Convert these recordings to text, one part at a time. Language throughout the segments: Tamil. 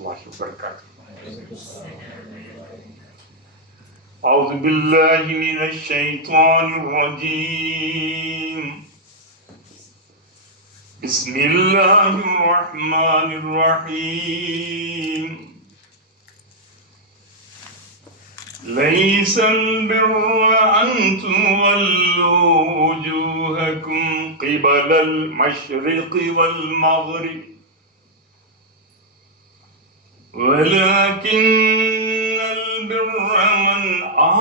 الله وبركاته. أعوذ بالله من الشيطان الرجيم. بسم الله الرحمن الرحيم. ليس البر أن تولوا وجوهكم قبل المشرق والمغرب ولكن البر من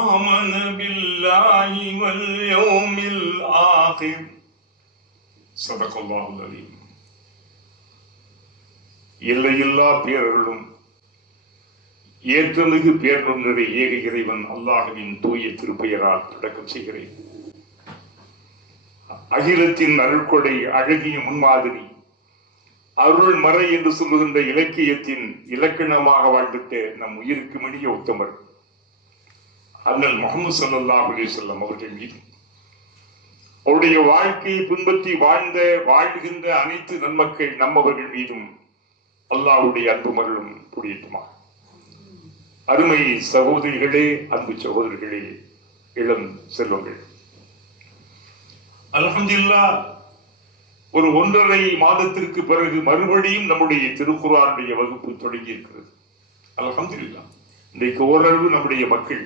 آمن بالله واليوم الآخر. صدق الله العظيم. எல்லையில்லா பேரருளும் ஏற்றமிகு பேரருள் நிறை ஏக இறைவன் அல்லாஹ்வின் தூய திருப்பெயரால் தொடக்கம் செய்கிறேன். அகிலத்தின் அருள்கொடை அழகிய முன்மாதிரி அருள் மறை என்று சொல்லுகின்ற இலக்கியத்தின் இலக்கணமாக வாழ்ந்துட்ட நம் உயிருக்கு மணிய உத்தமர் அண்ணல் முஹம்மது ஸல்லல்லாஹு அலைஹி வஸல்லம் அவர்கள் மீது அவருடைய வாழ்க்கையை பின்பற்றி வாழ்கின்ற அனைத்து நன்மக்கள் நம்மவர்கள் மீதும் அல்லாஹ்வுடைய அன்பு மருளும் புரியட்டுமா. அருமை சகோதரிகளே, அன்பு சகோதரர்களே, இளம் செல்வங்கள், அல்ஹம்துலில்லாஹ் ஒரு 1.5 மாதத்திற்கு பிறகு மறுபடியும் நம்முடைய திருக்குர்ஆனுடைய வகுப்பு தொடங்கி இருக்கிறது. அல்ஹம்துலில்லாஹ் இன்றைக்கு ஓரளவு நம்முடைய மக்கள்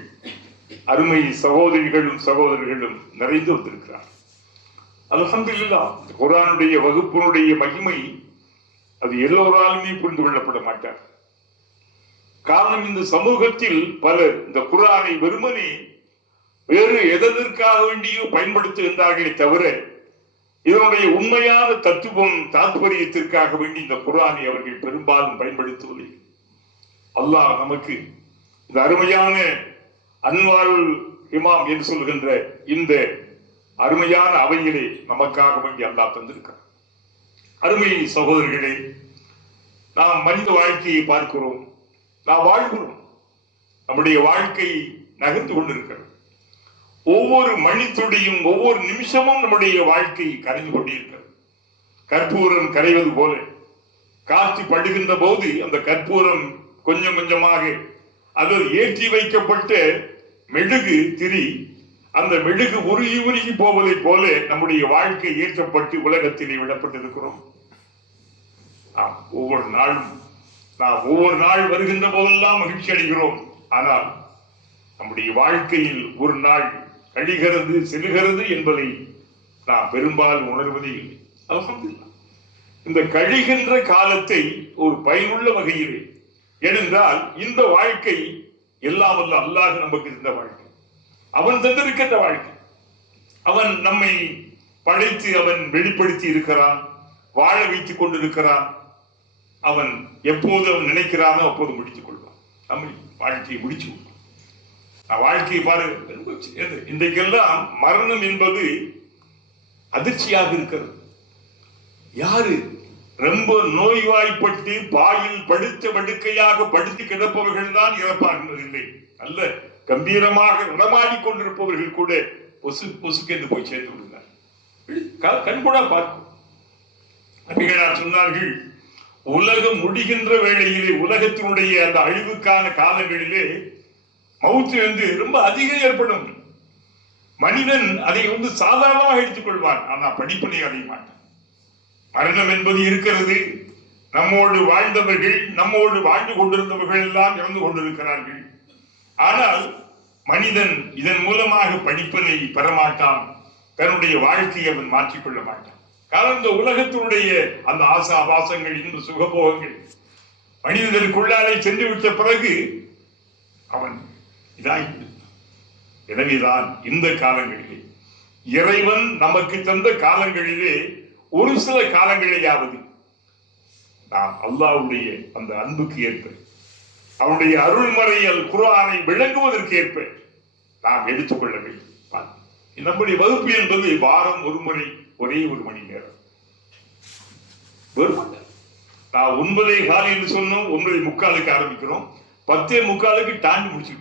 அருமை சகோதரிகளும் சகோதரர்களும் நிறைந்து வந்திருக்கிறார். அல்ஹம்துலில்லாஹ் குர்ஆனுடைய வகுப்பினுடைய மகிமை அது எல்லோராலுமே புரிந்து கொள்ளப்பட மாட்டார். காரணம், இந்த சமூகத்தில் பலர் இந்த குர்ஆனை வெறுமனே வேறு எதற்காக வேண்டியோ பயன்படுத்துகின்றார்களே தவிர இதனுடைய உண்மையான தத்துவம் தாத்பரியத்திற்காக வேண்டி இந்த குர்ஆனை அவர்கள் பெரும்பாலும் பயன்படுத்துவதில்லை. அல்லாஹ் நமக்கு இந்த அருமையான அன்வாருல் இமாம் என்று சொல்கின்ற இந்த அருமையான அவையிலே நமக்காக வேண்டி அல்லாஹ் தந்திருக்கிறார். அருமை சகோதரர்களே, நாம் மனித வாழ்க்கையை பார்க்கிறோம், நாம் வாழ்கிறோம், நம்முடைய வாழ்க்கை நகர்ந்து கொண்டிருக்கிறது. ஒவ்வொரு மணித்துளியும் ஒவ்வொரு நிமிஷமும் நம்முடைய வாழ்க்கை கரைந்து கொண்டிருக்கிறது. கற்பூரம் கரைவது போல காற்று படுகின்ற போது அந்த கற்பூரம் கொஞ்சம் கொஞ்சமாக அல்லது ஏற்றி வைக்கப்பட்ட மெழுகு திரி, அந்த மெழுகு உருகி உருகி போவதை போல நம்முடைய வாழ்க்கை ஏற்றப்பட்டு உலகத்திலே விடப்பட்டிருக்கிறோம். ஒவ்வொரு நாளும் நாம் ஒவ்வொரு நாள் வருகின்ற போதெல்லாம் மகிழ்ச்சி அடைகிறோம். ஆனால் நம்முடைய வாழ்க்கையில் ஒரு நாள் கழிகிறது செல்கிறது என்பதை நாம் பெரும்பாலும் உணர்வதே இல்லை. அல்ஹம்துலில்லாஹ் இந்த கழிகின்ற காலத்தை ஒரு பயனுள்ள வகையிலே, ஏனென்றால் இந்த வாழ்க்கை எல்லாம் வல்ல அல்லாஹ் நமக்கு இருந்த வாழ்க்கை, அவன் தந்திருக்கின்ற வாழ்க்கை. அவன் நம்மை படைத்து அவன் வெளிப்படுத்தி இருக்கிறான், வாழ வைத்துக் கொண்டிருக்கிறான். அவன் எப்போது அவன் நினைக்கிறானோ அப்போது முடித்துக் கொள்வான். நம்ம வாழ்க்கையை முடிச்சு கொள்வான். வாழ்க்கையை பாரு, இன்றைக்கெல்லாம் மரணம் என்பது அதிர்ச்சியாக இருக்கிறது. யாரு ரொம்ப நோய்வாய்ப்பட்டு பாயில் படுத்த படுக்கையாக படுத்து கிடப்பவர்கள் தான் இறப்பார்கள் இல்லை. நல்ல கம்பீரமாக நடமாடி கொண்டிருப்பவர்கள் கூட பொசுக்கென்று போய் சேர்ந்து விடுகிறார். கண்கூட பார்க்கும். நபிகளார் சொன்னார்கள், உலகம் முடிகின்ற வேளையிலே, உலகத்தினுடைய அந்த அழிவுக்கான காலங்களிலே மவுத்து வந்து ரொம்ப அதிகம் ஏற்படும். மனிதன் அதை சாதாரணமாக எடுத்துக் கொள்வான், ஆனால் படிப்பினை அடைய மாட்டான். மரணம் என்பது இருக்கிறது. நம்மோடு வாழ்ந்தவர்கள், நம்மோடு வாழ்ந்து கொண்டிருந்தவர்கள் எல்லாம் இறந்து கொண்டிருக்கிறார்கள். ஆனால் மனிதன் இதன் மூலமாக படிப்பினை பெறமாட்டான், தன்னுடைய வாழ்க்கையை அவன் மாற்றிக்கொள்ள மாட்டான். காரணம், இந்த உலகத்தினுடைய அந்த ஆசாபாசங்கள், இந்த சுகபோகங்கள் மனிதனுக்குள்ளாலே சென்று விட்ட பிறகு அவன் இதாகிவிடும். எனவேதான் இந்த காலங்களிலே, இறைவன் நமக்கு தந்த காலங்களிலே ஒரு சில காலங்களிலேயாவது நாம் அல்லாஹ்வுடைய அந்த அன்புக்கு ஏற்ப, அவருடைய அருள்மறை குர்ஆனை விளங்குவதற்கு ஏற்ப நாம் எடுத்துக்கொள்ள வேண்டும். நம்முடைய வகுப்பு என்பது வாரம் ஒரு முறை, ஒரே 1 மணி நேரம். நான் 9:15 என்று சொன்னோம், 9:45 ஆரம்பிக்கிறோம், 10:45 தாண்டி முடிச்சிருக்கோம்.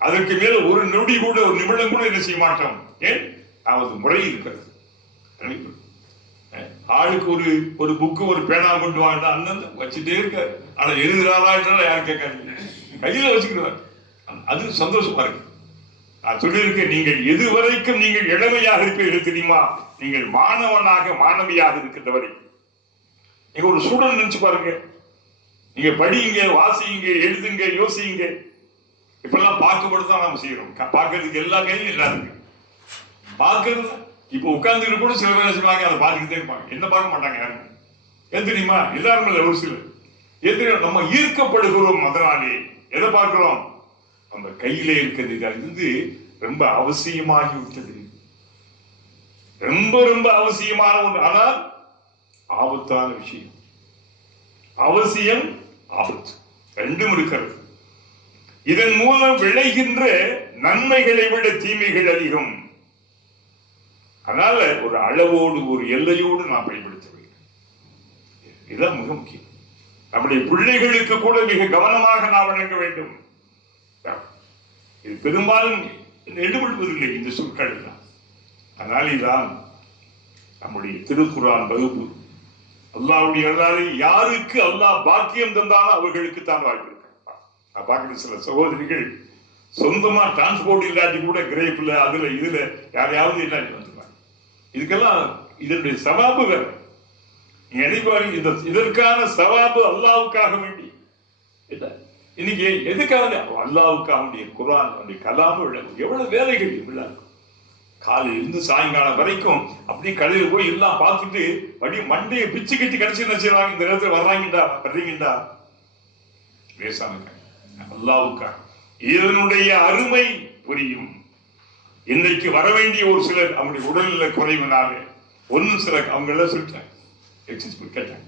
அதற்கு மேல ஒரு நொடி கூட, ஒரு நிமிடம் கூட என்ன செய்ய மாட்டோம். ஏன்? நமது முறை இருக்கிறது. ஆளுக்கு ஒரு புக்கு ஒரு பேனா கொண்டு வாங்கினா அண்ணன் வச்சுட்டே இருக்காரு. ஆனா எழுதுறாரா யாரும் கேட்காது, கையில வச்சுக்கிறார். அது சந்தோஷமா இருக்கு. நான் சொல்லியிருக்கேன், நீங்கள் எதுவரைக்கும் நீங்கள் இளமையாக இருப்பீர்கள் தெரியுமா? நீங்கள் மாணவனாக மாணவியாக இருக்கின்றவரை. நீங்க ஒரு ஸ்டூடெண்ட் நினைச்சு பாருங்க. நீங்க படிங்க, வாசிங்க, எழுதுங்க, யோசிங்க. இப்பெல்லாம் பார்க்கப்படுதான் நாம செய்யறோம். பார்க்கறதுக்கு எல்லா கையிலும் எல்லாம் இருக்கு. பார்க்கறது இப்ப உட்கார்ந்துட்டு கூட சில பேர் செய்வாங்க, அதை பார்த்துக்கிட்டே இருப்பாங்க. என்ன பார்க்க மாட்டாங்க யாரும். ஏன் தெரியுமா? எல்லாரும் இல்லை, ஒரு சிலர். ஏன் தெரியும்? நம்ம ஈர்க்கப்படுகிறோம். அதனாலே எதை பார்க்கிறோம்? நம்ம கையிலே இருக்கிறது. இது ரொம்ப அவசியமாகி விட்டது. ரொம்ப ரொம்ப அவசியமான ஒன்று. ஆனால் ஆபத்தான விஷயம். அவசியம், ஆபத்து ரெண்டும் இருக்கிறது. இதன் மூலம் விளைகின்ற நன்மைகளை விட தீமைகள் அதிகம். அதனால ஒரு அளவோடு ஒரு எல்லையோடு நாம் பயன்படுத்த வேண்டும். இதுதான் மிக முக்கியம். நம்முடைய பிள்ளைகளுக்கு கூட மிக கவனமாக நாம் வழங்க வேண்டும். இது பெரும்பாலும் எடுபடுவதில்லை இந்த சொற்கள் எல்லாம். அதனால்தான் நம்முடைய திருக்குர்ஆன் வகுப்பு அல்லாஹ்வுடைய யாருக்கு அல்லாஹ் பாக்கியம் தந்தாலும் அவர்களுக்கு தான் வாய்ப்பு இருக்கு. நான் பார்க்கிற சில சகோதரிகள் சொந்தமா டிரான்ஸ்போர்ட் இல்லாட்டி கூட கிரேப்ல அதுல இதுல யாரையாவது இல்லாட்டி வந்துருவாங்க. இதுக்கெல்லாம் இதனுடைய சவாபு வேற. நீங்க நினைப்பாரு, இதற்கான சவாபு அல்லாஹ்வுக்காக வேண்டி இன்னைக்கு எதுக்காக? அல்லாஹ்வுக்காக குர்ஆன் கலாம் எவ்வளவு வேலைகள் விழா. காலையில இருந்து சாயங்காலம் வரைக்கும் அப்படியே கடையில் போய் எல்லாம் பார்த்துட்டு அப்படியே மண்டையை பிச்சு கட்டி கடைசி என்ன செய்வாங்க? இந்த நேரத்தில் வர்றீங்கடா பேசாம அல்லாஹ்வுக்காக. இதனுடைய அருமை புரியும். இன்றைக்கு வர வேண்டிய ஒரு சிலர் அவங்களுடைய உடல்நிலை குறைவினால ஒன்னும் சில அவங்க எல்லாம் சொல்லிட்டாங்க, கேட்டாங்க.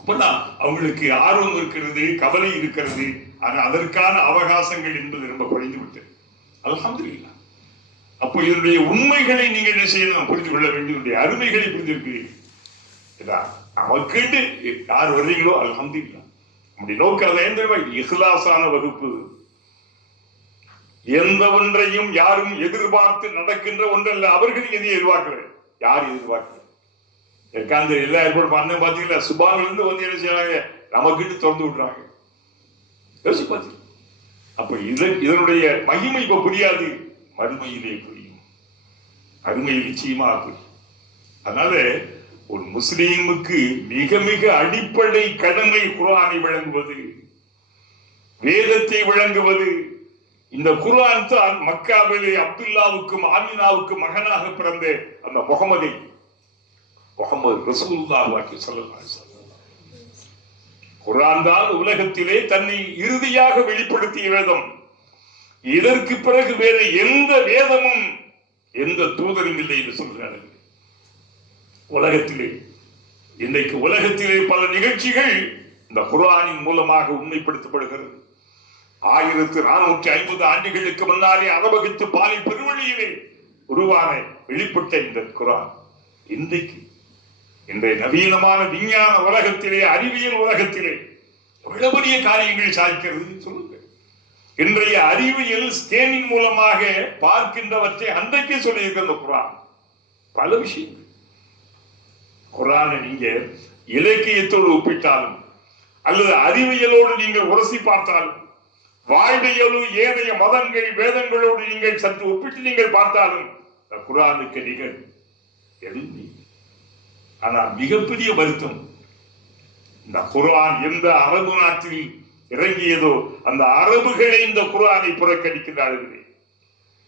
அப்பதான் அவங்களுக்கு ஆர்வம் இருக்கிறது, கவலை இருக்கிறது. ஆனால் அதற்கான அவகாசங்கள் என்பது ரொம்ப குறைந்து விட்டது. அல்ஹம்துலில்லாஹ். அப்போ இதனுடைய உண்மைகளை நீங்க என்ன செய்யணும்? புரிந்து கொள்ள வேண்டிய அருமைகளை புரிஞ்சிருக்கிறீர்கள். நமக்கு யார் வர்றீங்களோ அல்ஹம்துலில்லாஹ். நம்முடைய நோக்கம் அதை இஹ்லாஸான வகுப்பு. எந்த ஒன்றையும் யாரும் எதிர்பார்த்து நடக்கின்ற ஒன்றல்ல. அவர்களும் எதையும் எதிர்பார்க்கிறது. யார் எதிர்பார்க்கிறது? உட்கார்ந்து எல்லா ஏற்பாடு பண்ண பாத்தீங்களா? சுபாவில இருந்து வந்து என்ன செய்யறாங்க? நமக்கிட்டு திறந்து விடுறாங்க. யோசிச்சு பாத்தீங்க. அப்ப இதனுடைய மகிமை இப்ப புரியாது, மறுமையிலே புரியும். அருமையில் நிச்சயமாக புரியும். அதனால ஒரு முஸ்லீமுக்கு மிக மிக அடிப்படை கடமை குர்ஆனை வழங்குவது, வேதத்தை வழங்குவது. இந்த குர்ஆன் தான் மக்காவிலே அப்துல்லாவுக்கும் ஆமினாவுக்கும் மகனாக பிறந்த அந்த முகமது ரசூலுல்லாஹி ஸல்லல்லாஹு அலைஹி வஸல்லம். குர்ஆன் தான் உலகத்திலே தன்னை இறுதியாக வெளிப்படுத்திய வேதம். இதற்கு பிறகு வேறு எந்த வேதமும் எந்த தூதரும் இல்லை என்று சொல்கிறார்கள். உலகத்திலே இன்றைக்கு உலகத்திலே பல நிகழ்ச்சிகள் இந்த குர்ஆனின் மூலமாக உண்மைப்படுத்தப்படுகிறது. 1450 ஆண்டுகளுக்கு முன்னாலே அரபகத்து பாலை பெருவழியிலே உருவான வெளிப்பட்ட இந்த குர்ஆன் இன்றைய நவீனமான விஞ்ஞான உலகத்திலே, அறிவியல் உலகத்திலே எவ்வளவு பெரிய காரியங்கள் சாதிக்கிறது சொல்லுங்க. இன்றைய அறிவியல் ஸ்கேனிங் மூலமாக பார்க்கின்றவற்றை அன்றைக்கே சொல்லியிருக்க இந்த குர்ஆன் பல விஷயங்கள். குர்ஆனை நீங்க இலக்கியத்தோடு ஒப்பிட்டாலும் அல்லது அறிவியலோடு நீங்கள் உரசி பார்த்தாலும், வாழ்வியலும் ஏனைய மதங்கள் வேதங்களோடு நீங்கள் சற்று ஒப்பிட்டு நீங்கள் பார்த்தாலும் குர்ஆனுக்கு நிகழ் எதுவும். ஆனால் மிகப்பெரிய வருத்தம், இந்த குர்ஆன் எந்த அரபு நாட்டில் இறங்கியதோ அந்த அரபுகளை இந்த குர்ஆனை புறக்கணிக்கிறார்கள்.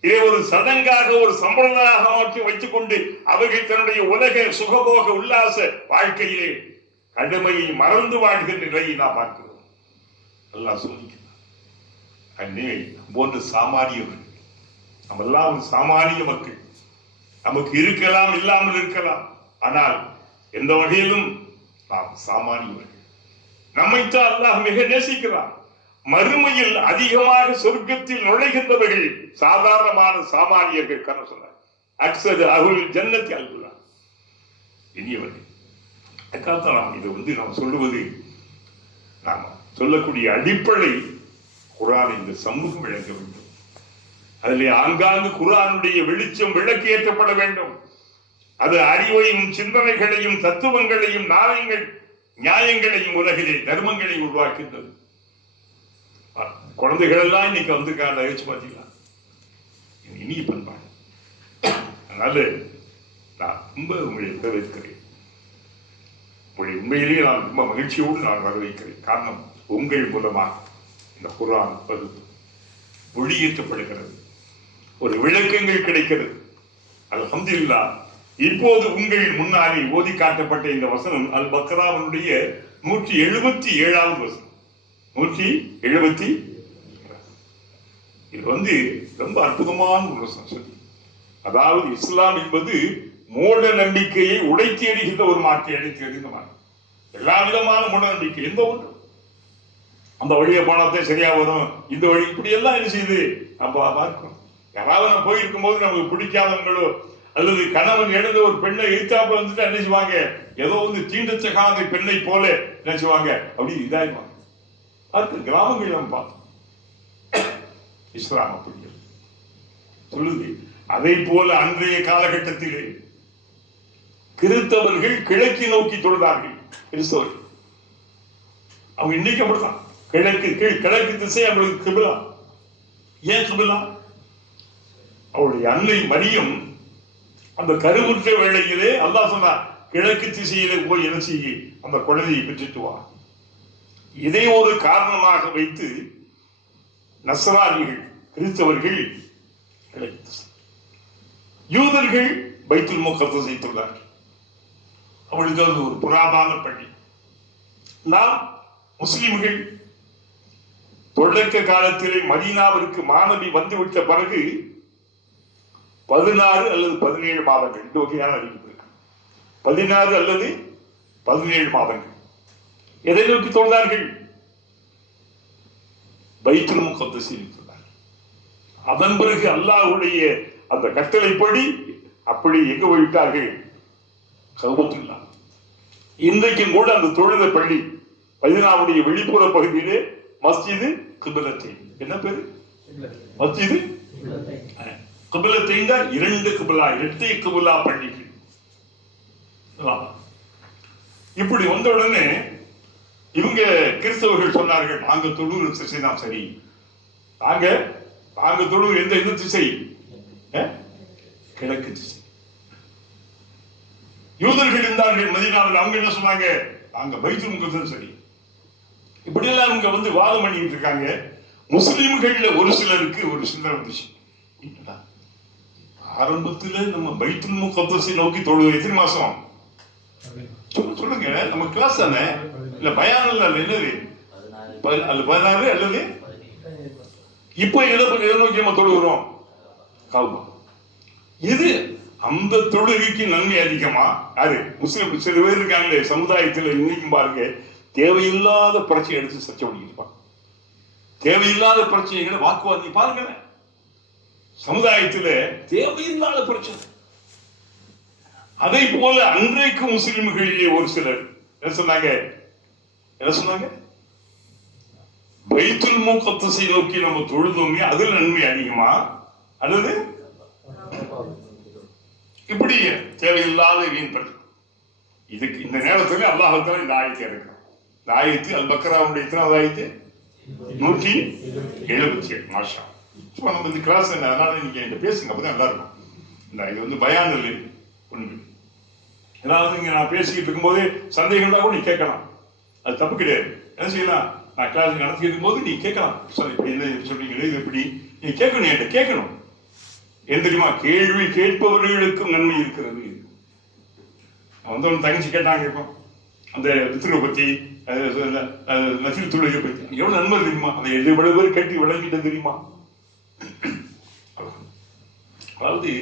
இதை ஒரு சடங்காக, ஒரு சம்பிரதாயமாக மாற்றி வைத்துக் கொண்டு அவர்கள் தன்னுடைய உலக சுகபோக உல்லாச வாழ்க்கையிலே கடமையை மறந்து வாழ்கின்ற நிலையை நாம் பார்க்கிறோம். அல்லாஹ் சோதிக்கிறார். போன்ற சாமானியர்கள், நம்ம எல்லாம் ஒரு சாமானிய மக்கள். நமக்கு இருக்கலாம், இல்லாமல் இருக்கலாம். ஆனால் எந்த வகையிலும் நாம் சாமானியர்கள். நம்மைத்தான் அல்லாஹ் மிக நேசிக்கிறார். மறுமையில் அதிகமாக சொர்க்கத்தில் நுழைகின்றவர்கள் சாதாரணமான சாமானியர்கள் கன சொன்னார். அக்ஸது அகுல் ஜன்னத்தி அல்குலா. இனியவர்கள், அதுக்காகத்தான் நாம் இதை நாம் சொல்லுவது, நாம் சொல்லக்கூடிய அடிப்படை குர்ஆனை இந்த சமூகம் விளங்க வேண்டும். அதிலே ஆங்காங்கு குர்ஆனுடைய வெளிச்சம் விளக்கு ஏற்றப்பட வேண்டும். அது அறிவையும் சிந்தனைகளையும் தத்துவங்களையும் நியாயங்களையும் உலகிலே தர்மங்களை உருவாக்கின்றது. குழந்தைகள் எல்லாம் இன்னைக்கு வந்திருக்காங்க வச்சு பார்த்தீங்களா, இனிய பண்பாடு. அதனால நான் ரொம்ப உங்களை வரவேற்கிறேன். உங்களை உண்மையிலேயே நான் ரொம்ப மகிழ்ச்சியோடு நான் வரவேற்கிறேன். காரணம், உங்கள் மூலமாக இந்த குர்ஆன் வகுப்பு ஒளியேற்றப்படுகிறது, ஒரு விளக்கங்கள் கிடைக்கிறது. அல்ஹம்துலில்லாஹ். இப்போது உங்கள் முன்னாலே ஓதி காட்டப்பட்ட இந்த வசனம் அல் பக்ராவுடைய 177வது வசனம். 170. இது ரொம்ப அற்புதமான ஒரு வசனம். சொல்லி, அதாவது இஸ்லாம் என்பது மூட நம்பிக்கையை உடைத்து எறிகின்ற ஒரு மாற்றி அடித்து எறிந்த மாற்றம். எல்லா விதமான மூட நம்பிக்கை எந்த ஒன்று அந்த வழியை போனாதான் சரியா வரும், இந்த வழி இப்படி எல்லாம் என்ன செய்யுது நம்ம பார்க்கணும். யாராவது நம்ம போயிருக்கும் போது நமக்கு பிடிக்காதவங்களோ அல்லது கணவன் இழந்த ஒரு பெண்ணை எதிர்த்தாப்புல வந்துட்டு என்ன செய்வாங்க, ஏதோ தீண்டத்தகாத பெண்ணை போல என்ன செய்வாங்க, அப்படி இதாயிருவாங்க. பார்த்து கிராமங்கள் நம்ம பார்த்தோம். இஸ்லாம் அப்படி சொல்லுது. அதை போல அன்றைய காலகட்டத்திலே கிறிஸ்தவர்கள் கிழக்கை நோக்கி தொழுதார்கள். கிறிஸ்தவர்கள் அவங்க இன்னைக்கு அப்படித்தான். கிழக்கு திசை அவங்களுக்கு கிபிலா. ஏன் கிபிலா? அவருடைய அன்னை மரியம் அந்த கருவுற்ற வேளையிலே அல்லாஹ் சொன்னார், கிழக்கு திசையிலே போய் என்ன செய்ய, அந்த குழந்தையை பெற்றுட்டு வா. இதை ஒரு காரணமாக வைத்து நஸ்ரானிகள் கிறிஸ்தவர்கள் கிழக்கு திசை, யூதர்கள் பைத்துல் முகத்தஸை தொழுதார்கள். அவளுக்கு அது ஒரு புராதான பள்ளி. நாம் முஸ்லிம்கள் தொடக்க காலத்திலே மதீனாவிற்கு மாணவி வந்துவிட்ட பிறகு 16 அல்லது 17 மாதங்கள் இந்த வகையான அறிவிப்பு இருக்கு. 16 அல்லது 17 மாதங்கள் எதை நோக்கி தொழுதார்கள்? பைத்துல் முகத்தஸை தொழுதார்கள். அதன் பிறகு அல்லாஹ்வுடைய அந்த கட்டளைப்படி அப்படி எங்க போய்விட்டார்கள்? கஅபத்துல்லாஹ். இன்றைக்கும் கூட அந்த தொழுத பள்ளி மதீனாவுடைய வெளிப்புற பகுதியிலே மஸ்ஜிது கிப்லத்தைன். என்ன பேரு? மஸ்ஜிது கிப்லத்தைன். 2 கிப்லா, இரட்டை கிப்லா பள்ளிகள். இப்படி வந்த உடனே இவங்க கிறிஸ்தவர்கள் சொன்னார்கள், நாங்க தொழுகிற திசை தான் சரி, நாங்க தொழுகிற எந்த திசை? கிழக்கு திசை. யூதர்கள் இருந்தார்கள் மதீனாவில், அவங்க என்ன சொன்னாங்க, நாங்க பைத்துல் முகத்தஸ் சரி. இப்படி எல்லாம் இவங்க வாதம் பண்ணிட்டு இருக்காங்க. முஸ்லிம்கள்ல ஒரு சிலருக்கு ஒரு சிந்தனை வந்துச்சு, ஆரம்பத்துல நம்ம பைத்துல் முகத்தஸை நோக்கி தொழுது எத்தனை மாசம் சொல்லுங்க, நம்ம கிளாஸ் தானே, இல்ல பயான் இல்ல, என்னது 16 அல்லது இப்போ எதை நோக்கி நம்ம தொழுகிறோம்? காபா. இது அந்த தொழுகைக்கு நன்மை அதிகமா? யாரு? முஸ்லிம் சில பேர் இருக்காங்களே சமுதாயத்தில், இன்னைக்கும் பாருங்க, தேவையில்லாத பிரச்சனை எடுத்து சர்ச்சை பண்ணிருப்பாங்க. தேவையில்லாத பிரச்சனைகளை வாக்குவாதி பாருங்க, சமுதாயத்தில் தேவையில்லாத பிரச்சனை. அதை போல அன்றைக்கு முஸ்லிம்களிலே ஒரு சிலர் என்ன சொன்னாங்க, பைத்துல் முகத்தஸை நோக்கி நம்ம தொழுதோமே அதில் நன்மை அதிகமா அல்லது இப்படி தேவையில்லாத வீண்பட்டு. இதுக்கு இந்த நேரத்தில் அல்லாஹ் இந்த ஆயத்தை இறக்குறான். இந்த ஆயத்து அல் பக்ராவுடைய எத்தனாவது ஆயத்து? 177. மாஷா. சும்மா நம்ம இந்த கிளாஸ் என்ன, அதனால நீங்க என்கிட்ட பேசுங்க, அப்பதான் நல்லா இருக்கும். இது பயான் இல்லை ஒன்று. ஏதாவது இங்க நான் பேசிக்கிட்டு இருக்கும்போது சந்தேகம்னா கூட நீ கேட்கலாம், அது தப்பு கிடையாது. என்ன செய்யலாம், நான் கிளாஸ் நடத்திட்டு இருக்கும்போது நீ கேட்கலாம், இப்படி என்ன சொல்றீங்களே, இது எப்படி நீ கேட்கணும், என்கிட்ட கேட்கணும். ஏன் தெரியுமா? கேள்வி கேட்பவர்களுக்கும் நன்மை இருக்கிறது. தங்கச்சி கேட்டாங்க இப்போ அந்த வித்திரை பத்தி, நஃபில் தொழுகை பத்தி எவ்வளவு நன்மை தெரியுமா? அதை எவ்வளவு பேர் கேட்டு விளங்கிட்ட தெரியுமா? அதாவது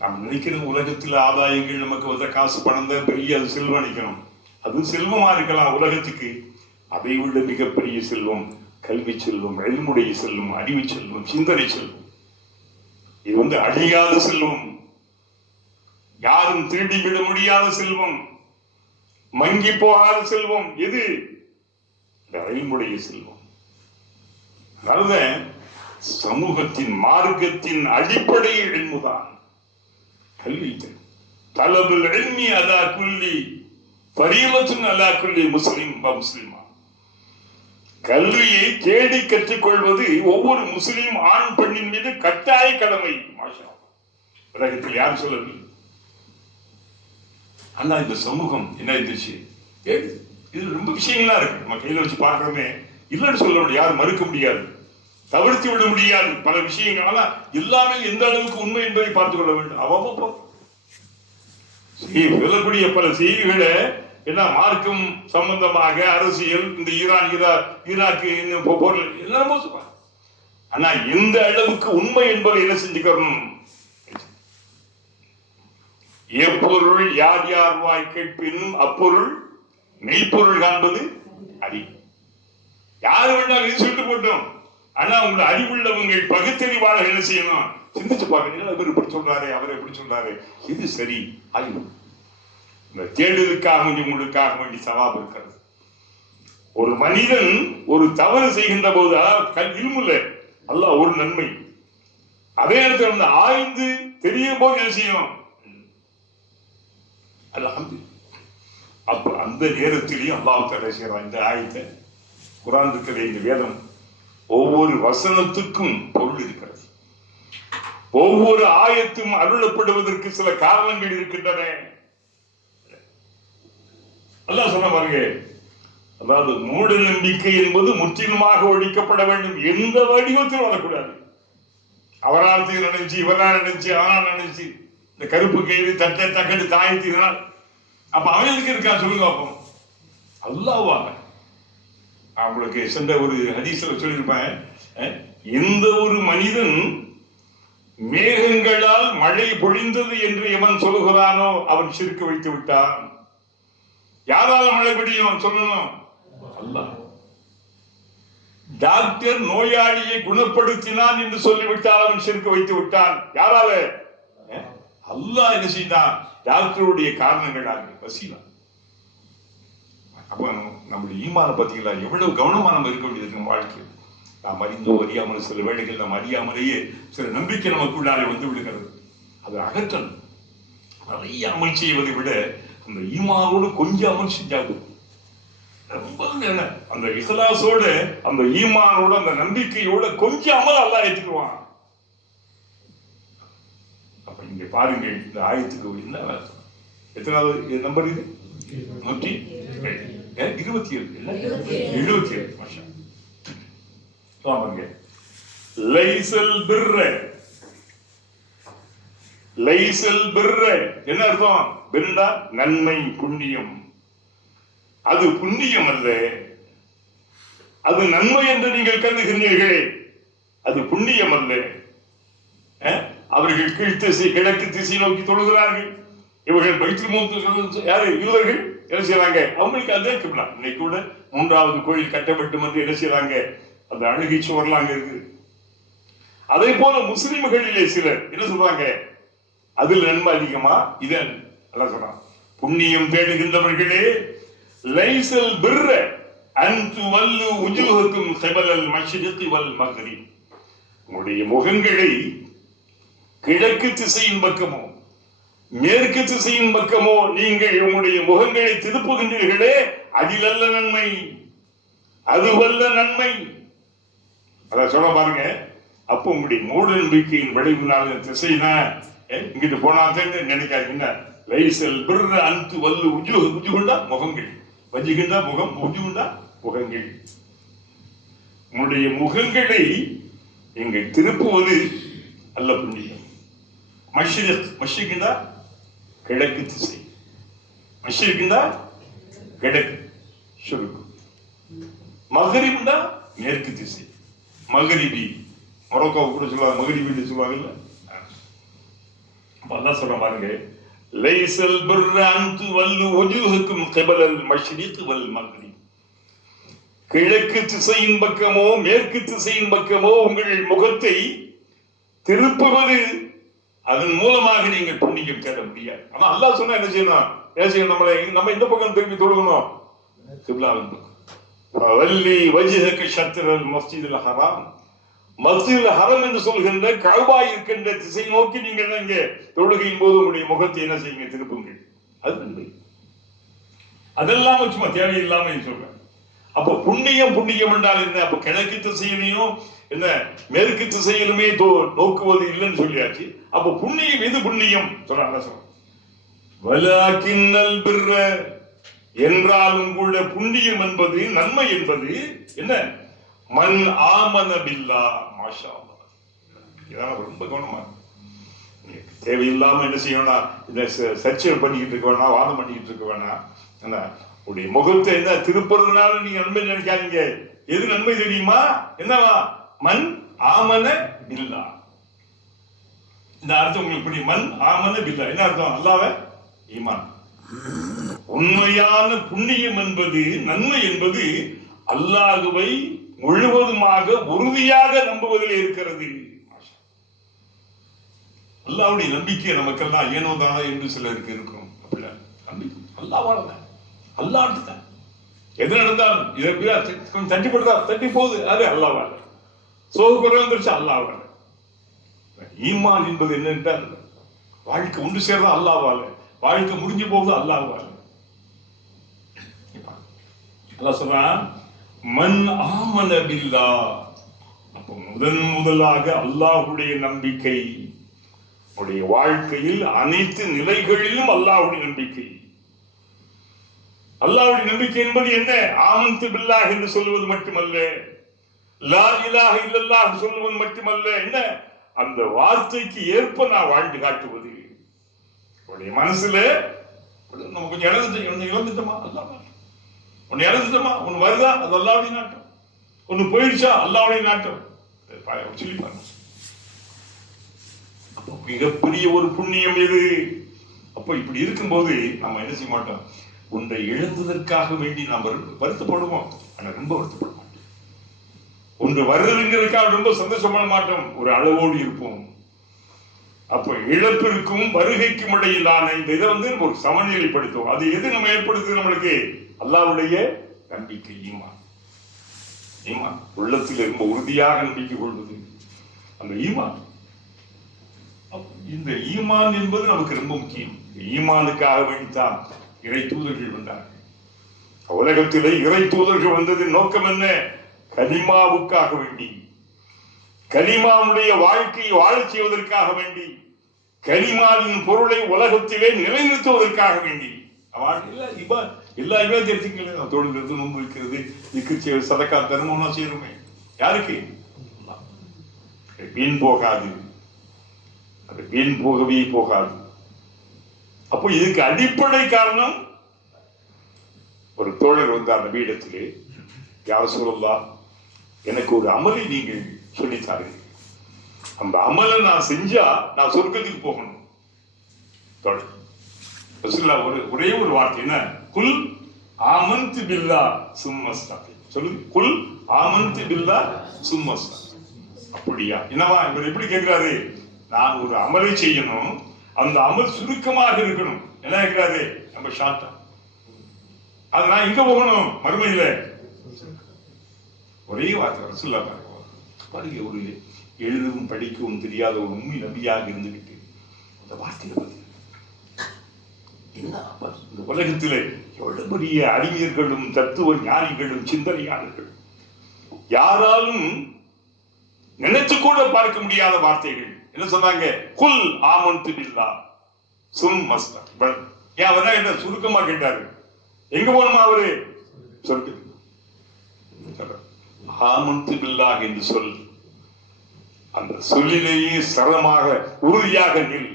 நாம் நினைக்கிற உலகத்தில் ஆதாயங்கள் நமக்கு வந்த காசு பணம் தான் பெரிய, அது செல்வம் நினைக்கணும். அது செல்வமா இருக்கலாம் உலகத்துக்கு. அதை விட மிகப்பெரிய செல்வம் கல்வி செல்வம், எல்முடைய செல்வம், அறிவு செல்வம், சிந்தனை செல்வம். இது அழியாத செல்வம், யாரும் திருடிவிட முடியாத செல்வம், மங்கி போகாத செல்வம். எது? அறிவுடைய செல்வம். அதனால சமூகத்தின் மார்க்கத்தின் அடிப்படை எழுமுதான் கல்வி. தலபுல் இல்மி அலா குல்லி ஃபரீலத்துன் அலா குல்லி முஸ்லிம் வ முஸ்லிமா. கல்வியை தேடி கற்றுக்கொள்வது ஒவ்வொரு முஸ்லிம் ஆண் பெண்ணின் மீது கட்டாய கடமை. மாஷா உலகத்தில் யார் சொல்லவில்லை. ஆனா இந்த சமூகம் என்ன இருந்துச்சு, இது ரொம்ப விஷயங்களா இருக்கு, நம்ம கையில வச்சு பார்க்கறோமே, இல்லைன்னு சொல்ல முடியாது, யாரும் மறுக்க முடியாது, தவிர்த்து விட முடியாது பல விஷயங்கள். ஆனா எல்லாமே எந்த அளவுக்கு உண்மை என்பதை பார்த்துக் கொள்ள வேண்டும். அவ்வப்போ சொல்லக்கூடிய பல செய்திகளை என்ன மார்க்கம் சம்பந்தமாக, அரசியல், இந்த ஈராக்கு பொருள் எல்லாமே சொல்றாங்க. ஆனா எந்த அளவுக்கு உண்மை என்பதை என்ன செஞ்சுக்கணும், எப்பொருள் யார் யார் வாய் கேட்பினும் அப்பொருள் மெய்ப்பொருள் காண்பது அறிவு. யாரு வேண்டாம் இது சொல்லிட்டு போட்டோம். ஆனா உங்களை அறிவுள்ளவங்க பகுத்தறிவாளர் என்ன செய்யணும், சிந்திச்சு பாருங்க. இவர் எப்படி சொல்றாரு, அவர் எப்படி சொல்றாரு, இது சரி. அறிவு இந்த தேடுதலுக்காக வேண்டி உங்களுக்காக வேண்டி சவாபு இருக்கிறது. ஒரு மனிதன் ஒரு தவறு செய்கின்ற போது இல்முல்ல அல்லாஹ் ஒரு நன்மை, அதே இடத்துல வந்து ஆய்ந்து தெரியும் போது என்ன செய்யணும், அப்ப அந்த நேரத்திலேயும் அல்லாஹ் தஆலா செய்யறான். இந்த ஆயத்தை குர்ஆன் இருக்கிற இந்த வேதம் ஒவ்வொரு வசனத்துக்கும் பொருள் இருக்கிறது. ஒவ்வொரு ஆயத்தும் அருளப்படுவதற்கு சில காரணங்கள் இருக்கின்றன. அல்லாஹ் சொன்ன பாருங்க, அதாவது மூட நம்பிக்கை என்பது முற்றிலுமாக ஒழிக்கப்பட வேண்டும். எந்த வடிவத்தில் வரக்கூடாது. அவரால் நினைச்சு, இவரால் நினைச்சு, அவனால் நினைச்சு, இந்த கருப்பு கயிறு தட்டை தக்கட்டு தாயத்தினால் அப்ப அவங்களுக்கு இருக்கா சொல்லுங்க பார்ப்போம். அல்லாஹ்வாக அவங்களுக்கு சென்ற ஒரு ஹதீஸ்ல சொல்லியிருப்பேன், எந்த ஒரு மனிதன் மேகங்களால் மழை பொழிந்தது என்று எவன் சொல்லுகிறானோ அவன் ஷிர்க் வைத்து விட்டான். யாரால மழை பொழியும் சொல்லணும், அல்லாஹ். டாக்டர் நோயாளியை குணப்படுத்தினான் என்று சொல்லிவிட்டால் அவன் ஷிர்க் வைத்து விட்டான். யாரால, அல்லாஹ் என்ன செய்தான், டாக்டருடைய காரணங்களாக வசீலா. அப்ப நம்முடைய ஈமான பார்த்தீங்களா, எவ்வளவு கவனமா நம்ம இருக்க வேண்டியது நம்ம வாழ்க்கையில். நாம் அறிந்தோ அறியாமல் சில வேளைகள் நாம் அறியாமலேயே சில நம்பிக்கை நமக்குள்ளாலே வந்து விடுகிறது. அது அகற்றல். நிறைய அமல் செய்வதை விட அந்த ஈமானோடு கொஞ்சம் அமல் செஞ்சாகும். ரொம்ப அந்த இஹ்லாஸோட, அந்த ஈமானோட, அந்த நம்பிக்கையோட கொஞ்சம் அமல் அல்லாஹ் ஏற்றுக்குவான். அப்ப இங்க பாருங்க, இந்த ஆயத்துக்கு என்ன எத்தனாவது நம்பர் இது, 127 மாஷா. லைசல் பிர்ர, லைசல் பிர்ர என்ன அர்த்தம், பிர்ரா நன்மை புண்ணியம். அது புண்ணியம் அல்ல, அது நன்மை என்று நீங்கள் கருதுகிறீர்களே, அது புண்ணியம் அல்ல. அவர்கள் கீழ் திசை கிழக்கு திசை நோக்கி தொழுகிறார்கள். இவர்கள் பைத்துல் முகம்மது யாரு யூதர்கள் என்ன செய்யறாங்க, அவங்களுக்கு அதே கிப்லா. இன்னைக்கு கூட 3வது கோயில் கட்டப்பட்டு வந்து என்ன செய்யறாங்க, அந்த அழுகை சுவர்லாம் இருக்கு. அதே போல முஸ்லிம்களிலே சிலர் என்ன சொல்றாங்க, அதில் நன்மை அதிகமா, இதன் அல்லாஹ் சொல்றான், புண்ணியம் தேடுகின்றவர்களே, லைசல் பிர்ர அன் துவல்லு உஜூஹக்கும் ஸிபலல் மஷ்ரிகி வல் மக்ரிப். உங்களுடைய முகங்களை கிழக்கு திசையின் பக்கமோ மேற்கு திசையின் பக்கமோ நீங்கள் உங்களுடைய முகங்களை திருப்புகின்றீர்களே, அதிலல்ல நன்மை, அதுவல்ல நன்மை. அத சொல்ல பாருங்க. அப்போ உங்களுடைய மூட நம்பிக்கையின் விளைவுனால திசைனா இங்கிட்டு போனா நினைக்காதீங்க. லைசல் பிர்ர அன் துவல்லு உஜூஹுண்டா முகங்கள், வஜ்ஹுண்டா முகம், உஜூஹுண்டா முகங்கள். உங்களுடைய முகங்களை நீங்கள் திருப்புவது அல்ல புண்ணியம். மஷ்ரிக், மஷ்ரிக்னா கிழக்கு திசை, மஷ்ரிக்னா கிழக்கு ஷுருக்கு, மக்ரிப்னா மேற்கு திசை. மக்ரிபி மொரோக்கோ கூட சொல்லுவாங்க, மக்ரிபின்னு சொல்லுவாங்கல்ல. அல்லாஹ் சொல்ற பாருங்க, லைசல் பிர்ர அன் துவல்லு உஜூஹக்கும் ஸிபலல் மஷ்ரிக் வல் மக்ரிப். கிழக்கு திசையின் பக்கமோ மேற்கு திசையின் பக்கமோ உங்கள் முகத்தை திருப்புவது, அதன் மூலமாக நீங்கள் புண்ணியம் தேட முடியாது. ஆனா அல்லாஹ் சொன்னா என்ன செய்யணும், என்ன செய்யணும், நம்ம இந்த பக்கம் திரும்பி தொழுகணும், கிப்லாவின் பக்கம். வல்லி வஜ்ஹக ஷத்ரல் மஸ்ஜிதுல் ஹராம் மஸ்ஜிதுல் ஹரம் என்று சொல்கின்ற கஅபா இருக்கின்ற திசை நோக்கி நீங்கள் இங்கே தொழுகையின் போது உங்களுடைய முகத்தை என்ன செய்யுங்க, திருப்புங்கள். அது நன்மை. அதெல்லாம் சும்மா தேவையில்லாம சொல்றேன். அப்ப புண்ணியம் புண்ணியம் என்றால் என்ன? அப்ப கிழக்கு திசையிலையும் என்ன மேற்கு திசையிலுமே நோக்குவது இல்லைன்னு சொல்லியாச்சு. அப்ப புண்ணியம் எது புண்ணியம் சொல்றாங்க. வலாக்கின்னல் பிர்ர என்றாலும் கூட புண்ணியம் என்பது, நன்மை என்பது என்ன? மன் ஆமன பில்லா. மாஷா அல்லாஹ். இதான் ரொம்ப கவனமா தேவையில்லாம என்ன செய்யணும்னா இந்த சர்ச்சை பண்ணிக்கிட்டு இருக்க வேணாம், வாதம் பண்ணிக்கிட்டு இருக்க வேணாம். என்ன உடைய முகத்தை என்ன திருப்புறதுனால நீங்க நன்மை நினைக்காதீங்க. எது நன்மை தெரியுமா? என்னவா? மன் ஆமன பில்லா. இந்த அர்த்தம் உங்களுக்கு புரியும். மன் ஆமன பில்லா என்ன அர்த்தம்? அல்லாஹ்வை ஈமான். உண்மையான புண்ணியம் என்பது, நன்மை என்பது அல்லாஹ்வை முழுவதுமாக உறுதியாக நம்புவதில் இருக்கிறது. அல்லாஹ்வுடைய நம்பிக்கை நமக்கெல்லாம் ஏனோ தானோ என்று சிலருக்கு இருக்கும். அப்படின்னா நம்பிக்கை அல்லாஹ்வால, அல்லாஹ்தான். எது நடந்தாலும் இதை தட்டி போடுதா, தட்டி போகுது, அது அல்லாஹ்வால. சோக குறை வந்துருச்சு, அல்லாஹ்வால. ஈமான் என்பது என்னென்றால் வாழ்க்கை ஒன்று சேர்றா அல்லாஹ்வால, வாழ்க்கை முடிஞ்சு போகுது அல்லாஹ்வால. அல்லாஹ் சொல்றான் மன் ஆமன பில்லா. அப்போ முதலாக அல்லாஹ்வுடைய நம்பிக்கை. உடைய வாழ்க்கையில் அனைத்து நிலைகளிலும் அல்லாஹ்வுடைய நம்பிக்கை. அல்லாஹ்வுடைய நம்பிக்கை என்பது என்ன? ஆமன்து பில்லாஹ் என்று சொல்லுவது மட்டுமல்ல, லா இலாஹ இல்லல்லாஹ் சொல்லுவது மட்டுமல்ல. என்ன? அந்த வார்த்தைக்கு ஏற்ப நான் வாழ்ந்து காட்டுவது. உடைய மனசுல நம்ம கொஞ்சம் இழந்துட்டோமா, அல்லாஹ் ஒன்னு இழந்துட்டோமா, ஒன்னு வருதா, அது அல்லாஹ்வுடைய நாட்டம். ஒன்னு போயிடுச்சா, அல்லாஹ்வுடைய நாட்டம். சொல்லி பாருங்க. மிகப்பெரிய ஒரு புண்ணியம் இது. அப்ப இப்படி இருக்கும்போது நம்ம என்ன செய்ய மாட்டோம்? ஒன்றை இழந்ததற்காக வேண்டி நாம் வருத்தப்படுவோம், ஆனா ரொம்ப வருத்தப்பட மாட்டோம். ஒன்று வருதுங்கிறதுக்காக ரொம்ப சந்தோஷப்பட மாட்டோம், ஒரு அளவோடு இருப்போம். அப்ப இழப்பிற்கும் வருகைக்கும் இடையிலான இந்த இதை ஒரு சமநிலைப்படுத்தும். அது எது நம்ம ஏற்படுத்துது? நம்மளுக்கு அல்லாஹ்வுடைய நம்பிக்கை, ஈமான். ஈமான் உள்ளத்தில் ரொம்ப உறுதியாக நம்பிக்கை கொள்வது அந்த ஈமான். இந்த ஈமான் என்பது நமக்கு ரொம்ப முக்கியம். ஈமானுக்காக வேண்டித்தான் இறை தூதர்கள் வந்தார்கள். உலகத்திலே இறை தூதர்கள் வந்ததின் நோக்கம் என்ன? கலிமாவுக்காக வேண்டி, கலிமாவுடைய வாழ்க்கையை வாழச் செய்வதற்காக வேண்டி, கலிமாவின் பொருளை உலகத்திலே நிலைநிறுத்துவதற்காக வேண்டி. எல்லா இவன் தெரிஞ்சுக்கல, தொழில் இருந்து நோன்பு வைக்கிறது, திக்கு சதக்கா தர்மம்னா செய்யணுமே. யாருக்கு? வீண் போகாது, அது வீண் போகவே போகாது. அப்போ இதுக்கு அடிப்படை காரணம், ஒரு தோழர் வந்தார் அந்த வீடத்திலே, யார் சொல்லலாம், எனக்கு ஒரு அமலை நீங்கள் சொல்லித்தாருங்க, அந்த அமலை நான் செஞ்சா நான் சொர்க்கத்துக்கு போகணும். தோழர் ஒரே ஒரு வார்த்தை என்ன? குல் ஆமன்து பில்லாஹ் சும்ம இஸ்தகீம். சொல்லுங்க, குல் ஆமன்து பில்லாஹ் சும்ம இஸ்தகீம். அப்படியா? என்னவா இவர் எப்படி கேட்கிறாரு? நான் ஒரு அமலை செய்யணும், அந்த அமல் சுருக்கமாக இருக்கணும். என்ன கேட்கிறாரு? நம்ம ஷார்ட்டா, அது நான் எங்க போகணும்? மறுமையில. ஒரே வார்த்தை ரசூலுல்லாஹ் பாருங்க, ஒரு எழுதவும் படிக்கவும் தெரியாத ஒரு உண்மை நபியாக இருந்துகிட்டு அந்த வார்த்தையை பத்தி என்ன இந்த உலகத்திலே எவ்வளவு பெரிய அறிஞர்களும் தத்துவ ஞானிகளும் சிந்தனையாளர்கள் யாராலும் நினைச்சு கூட பார்க்க முடியாத வார்த்தைகள். என்ன சொன்னாங்க? குல் ஆமன்து பில்லாஹ் சும்ம இஸ்தகீம். ஏன் அவரா என்ன சுருக்கமா கேட்டாரு? எங்க போகணுமா அவரு? சொல்லிட்டு ஆமன்து பில்லாஹ் என்று சொல். அந்த சொல்லிலேயே சரமாக உறுதியாக நில்.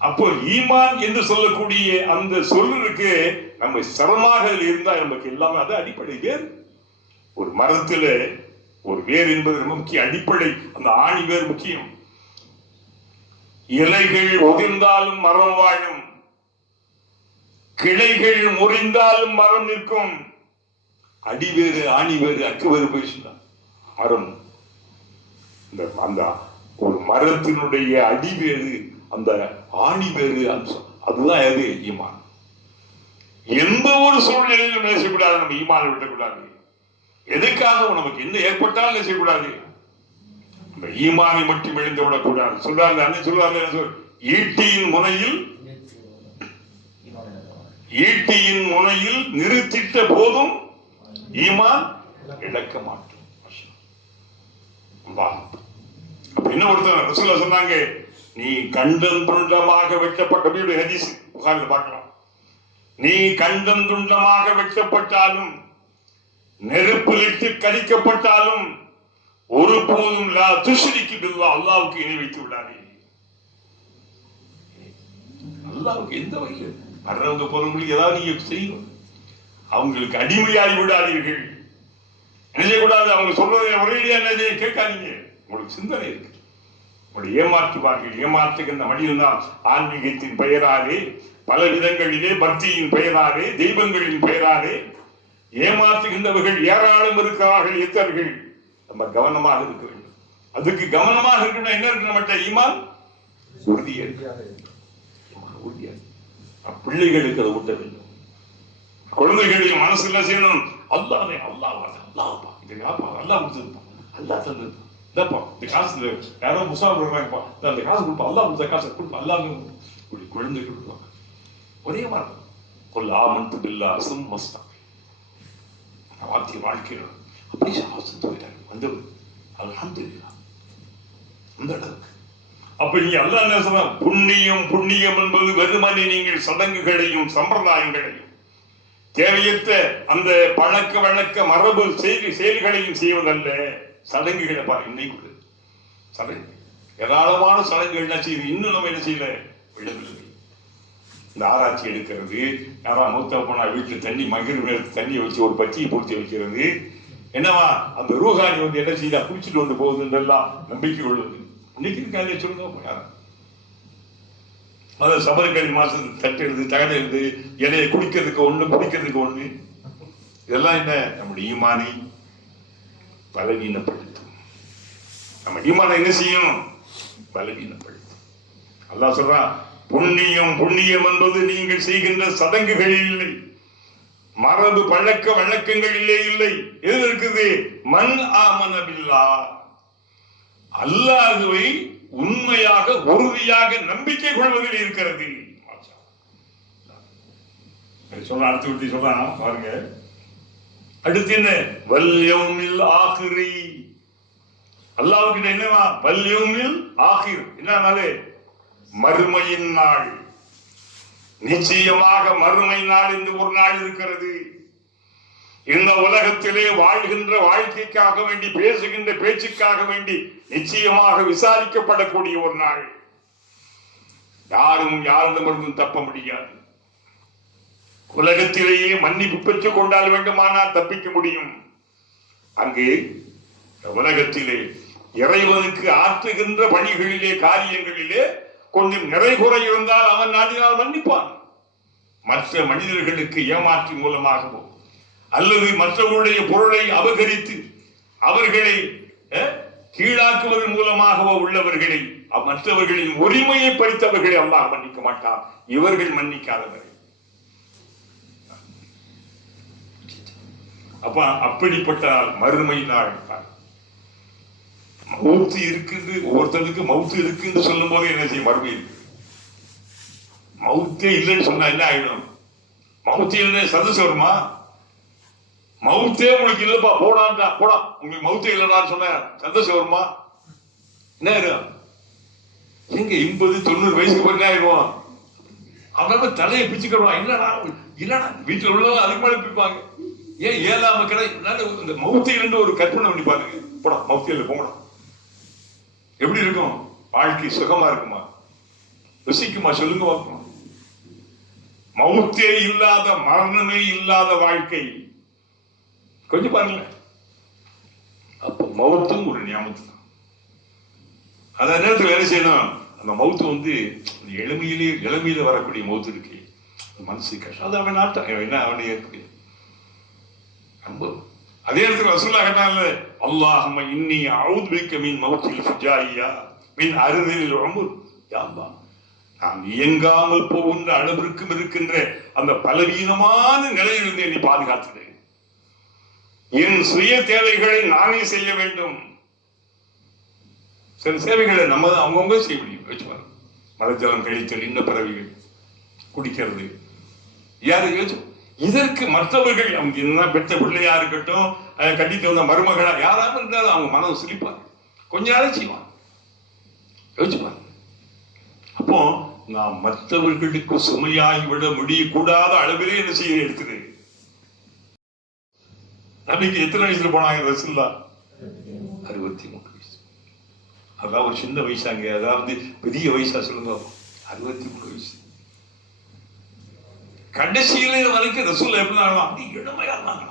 அப்போ ஈமான் என்று சொல்லக்கூடிய அந்த சொல்லுக்கு நம்ம சரமாக இருந்தா நமக்கு எல்லாமே அது அடிப்படை. வேர் ஒரு மரத்துல ஒரு வேர் என்பது ரொம்ப முக்கிய அடிப்படை. அந்த ஆணி வேர் முக்கியம். இலைகள் உதிர்ந்தாலும் மரம் வாழும், கிளைகள் முறிந்தாலும் மரம் நிற்கும். அடிவேறு ஆணி வேறு அக்கு வேறு போயிடுச்சுதான் மரம். அந்த ஒரு மரத்தினுடைய அடிவேறு, அந்த ஆணி வேறு, அதுதான் எது? ஈமான். எந்த ஒரு சூழ்நிலையிலும் பேசக்கூடாது, நம்ம ஈமானை விட்டக்கூடாது. எதுக்காக நமக்கு என்ன ஏற்பட்டாலும் என்ன செய்யக்கூடாது, இந்த ஈமானை மட்டும் எழுந்து விடக்கூடாது. சொல்றாரு அண்ணன் சொல்றாரு, ஈட்டியின் முனையில் நிறுத்திட்ட போதும் ஈமான் இழக்க மாட்டோம். என்ன ஒருத்தர் ரசூலுல்லாஹ் சொன்னாங்க, நீ கண்டம் துண்டமாக வெட்டப்பட்ட ஹதீஸ் புகாரில் பார்க்கலாம். நீ கண்டம் துண்டமாக வெட்டப்பட்டாலும் நெருப்பிலிட்டு கரிக்கப்பட்டாலும் ஒருபோதும் லா துஷ்ரிக்கு பில்லாஹ், அல்லாஹ்வுக்கு இணை வைத்து விடாதே. அல்லாஹ்வுக்கு எந்த வகையில் வர்றவங்க போறவங்களுக்கு ஏதாவது நீங்க செய்யணும், அவங்களுக்கு அடிமையாகி விடாதீர்கள். என்ன செய்யக்கூடாது, அவங்க சொல்றதை ஒரேடியா என்ன செய்ய கேட்காதீங்க. உங்களுக்கு சிந்தனை இருக்கு, உங்களை ஏமாற்றுவார்கள். ஏமாற்றுகின்ற மடியில்தான் ஆன்மீகத்தின் பெயராலே, பல விதங்களிலே பக்தியின் பெயராலே, தெய்வங்களின் பெயராலே ஏமாற்றுகின்றவர்கள் ஏராளம் இருக்கிறார்கள், எத்தர்கள். நம்ம கவனமாக இருக்க வேண்டும். அதுக்கு கவனமாக இருக்கணும். என்ன இருக்கு நம்மகிட்ட? ஈமான் உறுதியா உறுதியா. பிள்ளைகளுக்கு அதை ஊட்ட வேண்டும். குழந்தைகளுடைய மனசு என்ன செய்யணும்? அல்லாஹ் அல்லாஹ் அல்லாஹ்ப்பா, இது யாப்பா அல்லாஹ் கொடுத்ததுப்பா, அல்லாஹ் தந்தது. இந்தப்பா இந்த காசு யாரோ முசாஃபிர் வர்றாங்கப்பா, அந்த காசு கொடுப்பா, அல்லாஹ் கொடுத்த காசை கொடுப்பா, அல்லாஹ் குழந்தைகள் கொடுப்பாங்க. ஒரே மாதிரி கொல் ஆமன்து பில்லாஹ் சும்ம அஸ்தக்ஃபிர். வாத்திய வாழ்க்கையில் அப்படி சாசத்து போயிட்டாங்க வந்தவர். அல்ஹம்துலில்லாஹ். அந்த அளவுக்கு அப்ப நீங்க அல்லாஹ் என்ன சொல்ற, புண்ணியம் புண்ணியம் என்பது வெறுமனே நீங்கள் சடங்குகளையும் சம்பிரதாயங்களையும் தேவையற்ற அந்த பழக்க வழக்க மரபு செயல்களையும் செய்வதல்ல. சடங்குகளை பாரு, இன்னைக்கு சடங்கு ஏராளமான சடங்குகள் என்ன செய்யுது, இன்னும் நம்ம என்ன செய்யல, விடவில்லை. இந்த ஆராய்ச்சி எடுக்கிறது, யாராவது மூத்த போனா வீட்டுல தண்ணி மகிழ் தண்ணியை வச்சு ஒரு பச்சியை பூர்த்தி வைக்கிறது, என்னவா அந்த ரூஹானி வந்து என்ன செய்தா குளிச்சுட்டு வந்து போகுதுன்றெல்லாம் நம்பிக்கை கொள்வது. இன்னைக்கு இருக்காதே சொல்லுங்க. அதை சபரிக்கடி மாசத்துக்கு தட்டு எழுது, தகடு எழுது, இலையை குடிக்கிறதுக்கு ஒண்ணு குடிக்கிறதுக்கு ஒண்ணு. இதெல்லாம் என்ன, நம்முடைய ஈமானை பலவீனப்படுத்தும். நம்ம ஈமானை என்ன செய்யும், பலவீனப்படுத்தும். அல்லாஹ் சொல்றான், புண்ணியம் புண்ணியம் என்பது நீங்கள் செய்கின்ற சடங்குகளில் இல்லை, மரபு பழக்க வழக்கங்களிலே இல்லை. எது இருக்குது? மன் ஆமன பில்லாஹ், அல்லாஹ்வை உண்மையாக உறுதியாக நம்பிக்கை கொள்வதில் இருக்கிறது. சொல்ற அடுத்து விட்டு சொல்றான் பாருங்க. அடுத்து என்ன? வல் யௌமில் ஆகிரி. அல்லாஹ்வுக்கு என்னவா? வல் யௌமில் ஆகிர். என்னன்னாலே மறுமையின் நாள். நிச்சயமாக மறுமை நாள் என்று ஒரு நாள் இருக்கிறது. இந்த உலகத்திலே வாழ்கின்ற வாழ்க்கைக்காக வேண்டி, பேசுகின்ற பேச்சுக்காக வேண்டி நிச்சயமாக விசாரிக்கப்படக்கூடிய ஒரு நாள். யாரும் யாரிடமிருந்தும் தப்ப முடியாது. உலகத்திலேயே மன்னிப்பு பெற்றுக் கொண்டால் வேண்டுமானால் தப்பிக்க முடியும். அங்கே உலகத்திலே இறைவனுக்கு ஆற்றுகின்ற பணிகளிலே காரியங்களிலே கொஞ்சம் நிறைகுறை இருந்தால் அவன் நாடினால் மன்னிப்பான். மற்ற மனிதர்களுக்கு ஏமாற்றி மூலமாகவோ அல்லது மற்றவர்களுடைய பொருளை அபகரித்து அவர்களை கீழாக்குவதன் மூலமாகவோ உள்ளவர்களை, மற்றவர்களின் உரிமையை பறித்தவர்களை அல்லாஹ் மன்னிக்க மாட்டார். இவர்கள் மன்னிக்காதவர்கள். அப்ப அப்படிப்பட்ட மறுமை நாள் மவுத்து இருக்குது. ஒவ்வொருத்தருக்கு மவுத்து இருக்குன்னு சொல்லும் போது என்ன செய்யும், மறுமை இருக்கு. மவுத்தே இல்லைன்னு சொன்னா என்ன ஆயிடும்? மவுத்து இல்லை சந்தோஷம் வருமா? மவுத்தே உங்களுக்கு இல்லப்பா போடான்டா, போடா உங்களுக்கு மவுத்தே இல்லடான்னு சொன்ன சந்தோஷம் வருமா? என்ன ஆயிடும்? எங்க 80-90 வயசுக்கு போய் என்ன ஆயிடுவான்? அவன் தலையை பிச்சுக்கிடுவான். இல்லடா இல்லடா வீட்டில் உள்ளவங்க அதுக்கு மேலே பிடிப்பாங்க. ஏன் ஏழாம கடை இந்த மவுத்தையிலிருந்து ஒரு கற்பனை பண்ணி பாருங்க. போடா மவுத்தையில் போங்கடா. எப்படி இருக்கும் வாழ்க்கை? சுகமா இருக்குமா? ருசிக்குமா? சொல்லுங்க பார்க்கணும். மவுத்தே இல்லாத, மரணமே இல்லாத வாழ்க்கை கொஞ்சம் பாருங்க. அப்ப மவுத்தும் ஒரு ஞாபகத்து தான். அந்த நேரத்தில் வேலை செய்யணும். அந்த மவுத்து வந்து இளமையில வரக்கூடிய மவுத்து இருக்கு, மனசு கஷ்டம். அது அவன் நாட்டம் என்ன அவனை ஏற்கனவே. அதே இடத்துல ரசூலுல்லாஹ் சொன்னாங்க, அல்லாஹும்ம இன்னி அஊது பிக்க மின் மௌத்தில் ஃபுஜாயியா மின் அர்தில் உம்ர். யா அல்லாஹ், நான் இயங்காமல் போகின்ற அளவிற்கும் இருக்கின்ற அந்த பலவீனமான நிலையிலிருந்து என்னை பாதுகாத்துடு. என் சுய தேவைகளை நானே செய்ய வேண்டும். சில சேவைகளை நம்ம அவங்கவுங்க செய்ய முடியும். வச்சுப்பாங்க, மலைஜலம் கழித்தல், இந்த பறவைகள் குடிக்கிறது, யாரு யோசிச்சு. இதற்கு மற்றவர்கள் அவங்க என்ன பெற்ற பிள்ளையா இருக்கட்டும், கட்டிட்டு வந்த மருமகளா யாராவது இருந்தாலும் அவங்க மனம் சிரிப்பாங்க, கொஞ்ச நாள் செய்வாங்க. யோசிச்சுப்பாங்க. அப்போ நாம் மற்றவர்களுக்கு சுமையாகி விட முடியக்கூடாத அளவிலே என்ன செய்ய எடுக்குது. நபிக்கு எத்தனை வயசுல போனாங்க ரசூலுல்லாஹ்? 63 வயசு. அதான் ஒரு சின்ன வயசாங்க, அதாவது பெரிய வயசா சொல்லுங்க. 63 வயசு. கடைசியில வரைக்கும் ரசூலுல்லாஹ் எப்படி அப்படி இளமையா இருந்தாங்க.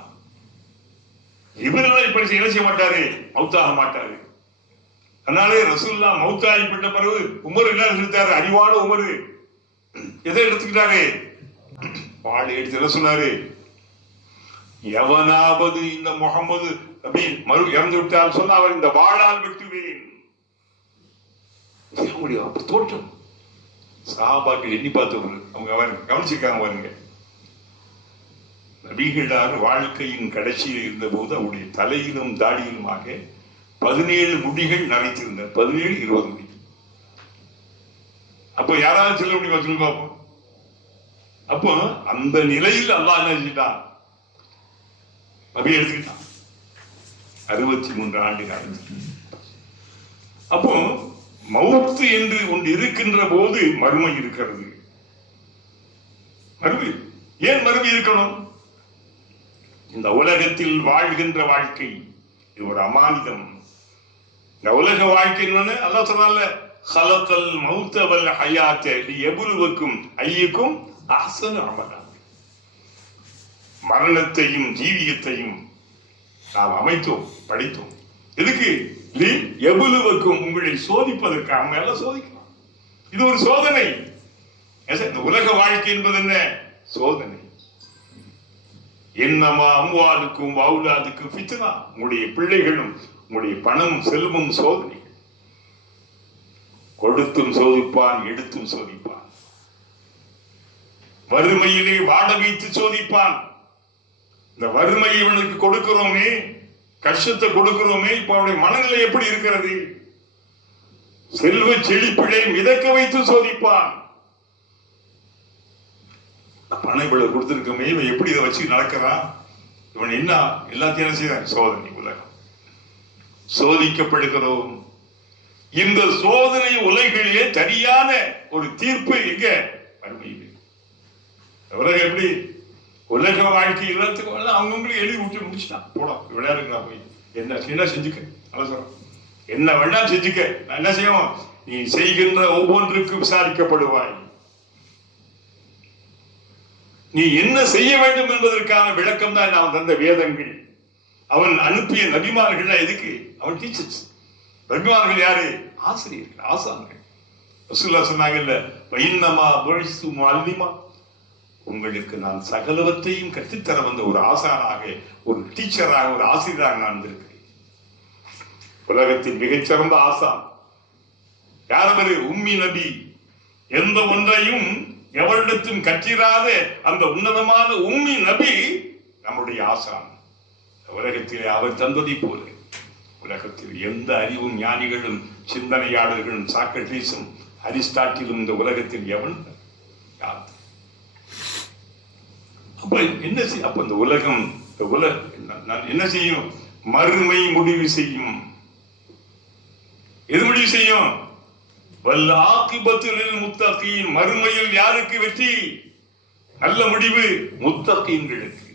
இவரெல்லாம் இப்படி செய்ய மாட்டாரு, மௌத்தாக மாட்டாரு. அதனாலே ரசூலுல்லாஹ் மௌத்தாகிப்பட்ட பிறகு உமர் என்ன எடுத்தாரு? அறிவான உமர் எதை எடுத்துக்கிட்டாரு? வாழை எடுத்து சொன்னாரு, எவனாவது இந்த முகமது நபி இறந்து விட்டால் சொன்ன அவர் இந்த வாழால் வெட்டுவேன். தோட்டம் சஹாபாக்கள் எண்ணி பார்த்தவர் அவங்க அவர் கவனிச்சிருக்காங்க பாருங்க. நபிகளார் வாழ்க்கையின் கடைசியில் இருந்த போது அவருடைய தலையிலும் தாடியிலுமாக 17 முடிகள் நரைத்திருந்த 17, 20 முடி. அப்போ யாராவது சொல்ல முடியுமா? சொல்லுங்க பார்ப்போம். அப்போ அந்த நிலையில் அல்லாஹ் என்ன செஞ்சிட்டான்? நபி எடுத்துக்கிட்டான். 63 ஆண்டு காலத்தில். அப்போ மௌத்து என்று ஒன்று இருக்கின்ற போது மறுமை இருக்கிறது. மறுமை ஏன் மறுமை இருக்கணும்? இந்த உலகத்தில் வாழ்கின்ற வாழ்க்கை இது ஒரு அமானிதம். இந்த உலக வாழ்க்கை அல்லாஹ் சொன்னால, ஹலகல் மௌத வல் ஹயாத்த லியப்லுவக்கும் அய்யுக்கும் அஹ்ஸனு அமலா. மரணத்தையும் ஜீவியத்தையும் நாம் அமைத்தோம், படித்தோம். எதுக்கு? லியப்லுவக்கும், உங்களை சோதிப்பதற்கு. அவங்க எல்லாம் சோதிக்கலாம். இது ஒரு சோதனை. இந்த உலக வாழ்க்கை என்பது என்ன? சோதனை. என்னமா அம்வாலுக்கும் வௌலாதுக்கும் ஃபித்னா. உங்களுடைய பிள்ளைகளும் உங்களுடைய பணம் செல்வம் சோதனை. கொடுத்தும் சோதிப்பான், எடுத்தும் சோதிப்பான். வறுமையிலே வாட வைத்து சோதிப்பான். இந்த வறுமையை இவனுக்கு கொடுக்கிறோமே, கஷ்டத்தை கொடுக்கிறோமே, இப்ப அவனுடைய மனநிலை எப்படி இருக்கிறது? செல்வ செழிப்பிடை மிதக்க வைத்து சோதிப்பான். பணம் இவ்வளவு கொடுத்திருக்கோமே, இவன் எப்படி இதை வச்சு நடக்கிறான்? இவன் என்ன எல்லாத்தையும் என்ன செய்யறான்? சோதனை. உலகம் சோதிக்கப்படுகிறோம். இந்த சோதனை உலகிலேயே சரியான ஒரு தீர்ப்பு எங்க? வறுமையில். உலகம் எப்படி? உலக வாழ்க்கை எல்லாத்துக்கும் அவங்கவுங்களும் எழுதி விட்டு முடிச்சுட்டான். போடும் விளையாடுங்களா போய் என்ன செஞ்சுக்க, என்ன வேண்டா செஞ்சுக்க. நான் என்ன செய்வோம்? நீ செய்கின்ற ஒவ்வொன்றுக்கும் விசாரிக்கப்படுவாய். நீ என்ன செய்ய வேண்டும் என்பதற்கான விளக்கம் தான் அவன் தந்த வேதங்கள். அவன் அனுப்பிய நபிமார்கள் எதுக்கு? அவன் டீச்சர்ஸ். நபிமார்கள் யாரு? ஆசிரியர்கள், ஆசான்கள். ரசூலுல்லாஹ் சொன்னாங்கல்ல, வைன்னமா புஇஸ்து முஅல்லிமா, உங்களுக்கு நான் சகலவற்றையும் கற்றுத்தர வந்த ஒரு ஆசானாக, ஒரு டீச்சராக, ஒரு ஆசிரியராக நான் இருக்கிறேன். உலகத்தின் மிகச்சிறந்த ஆசான் யார்? உம்மி நபி. எந்த ஒன்றையும் எவரிடத்தும் கற்றிராத அந்த உன்னதமான உம்மி நபி நம்முடைய ஆசான். உலகத்திலே அவர் தந்ததை போல உலகத்தில் எந்த அறிவும் ஞானிகளும் சிந்தனையாளர்களும் சாக்ரடீஸும் அரிஸ்டாட்டிலும் இந்த உலகத்தில் எவன்? அப்ப என்ன செய்யும்? அப்ப இந்த உலகம் என்ன செய்யும்? மறுமை முடிவு செய்யும். எது முடிவு செய்யும்? முத்தகீன். மறுமையில் யாருக்கு வெற்றி? நல்ல முடிவு முத்தகீன்களுக்கு.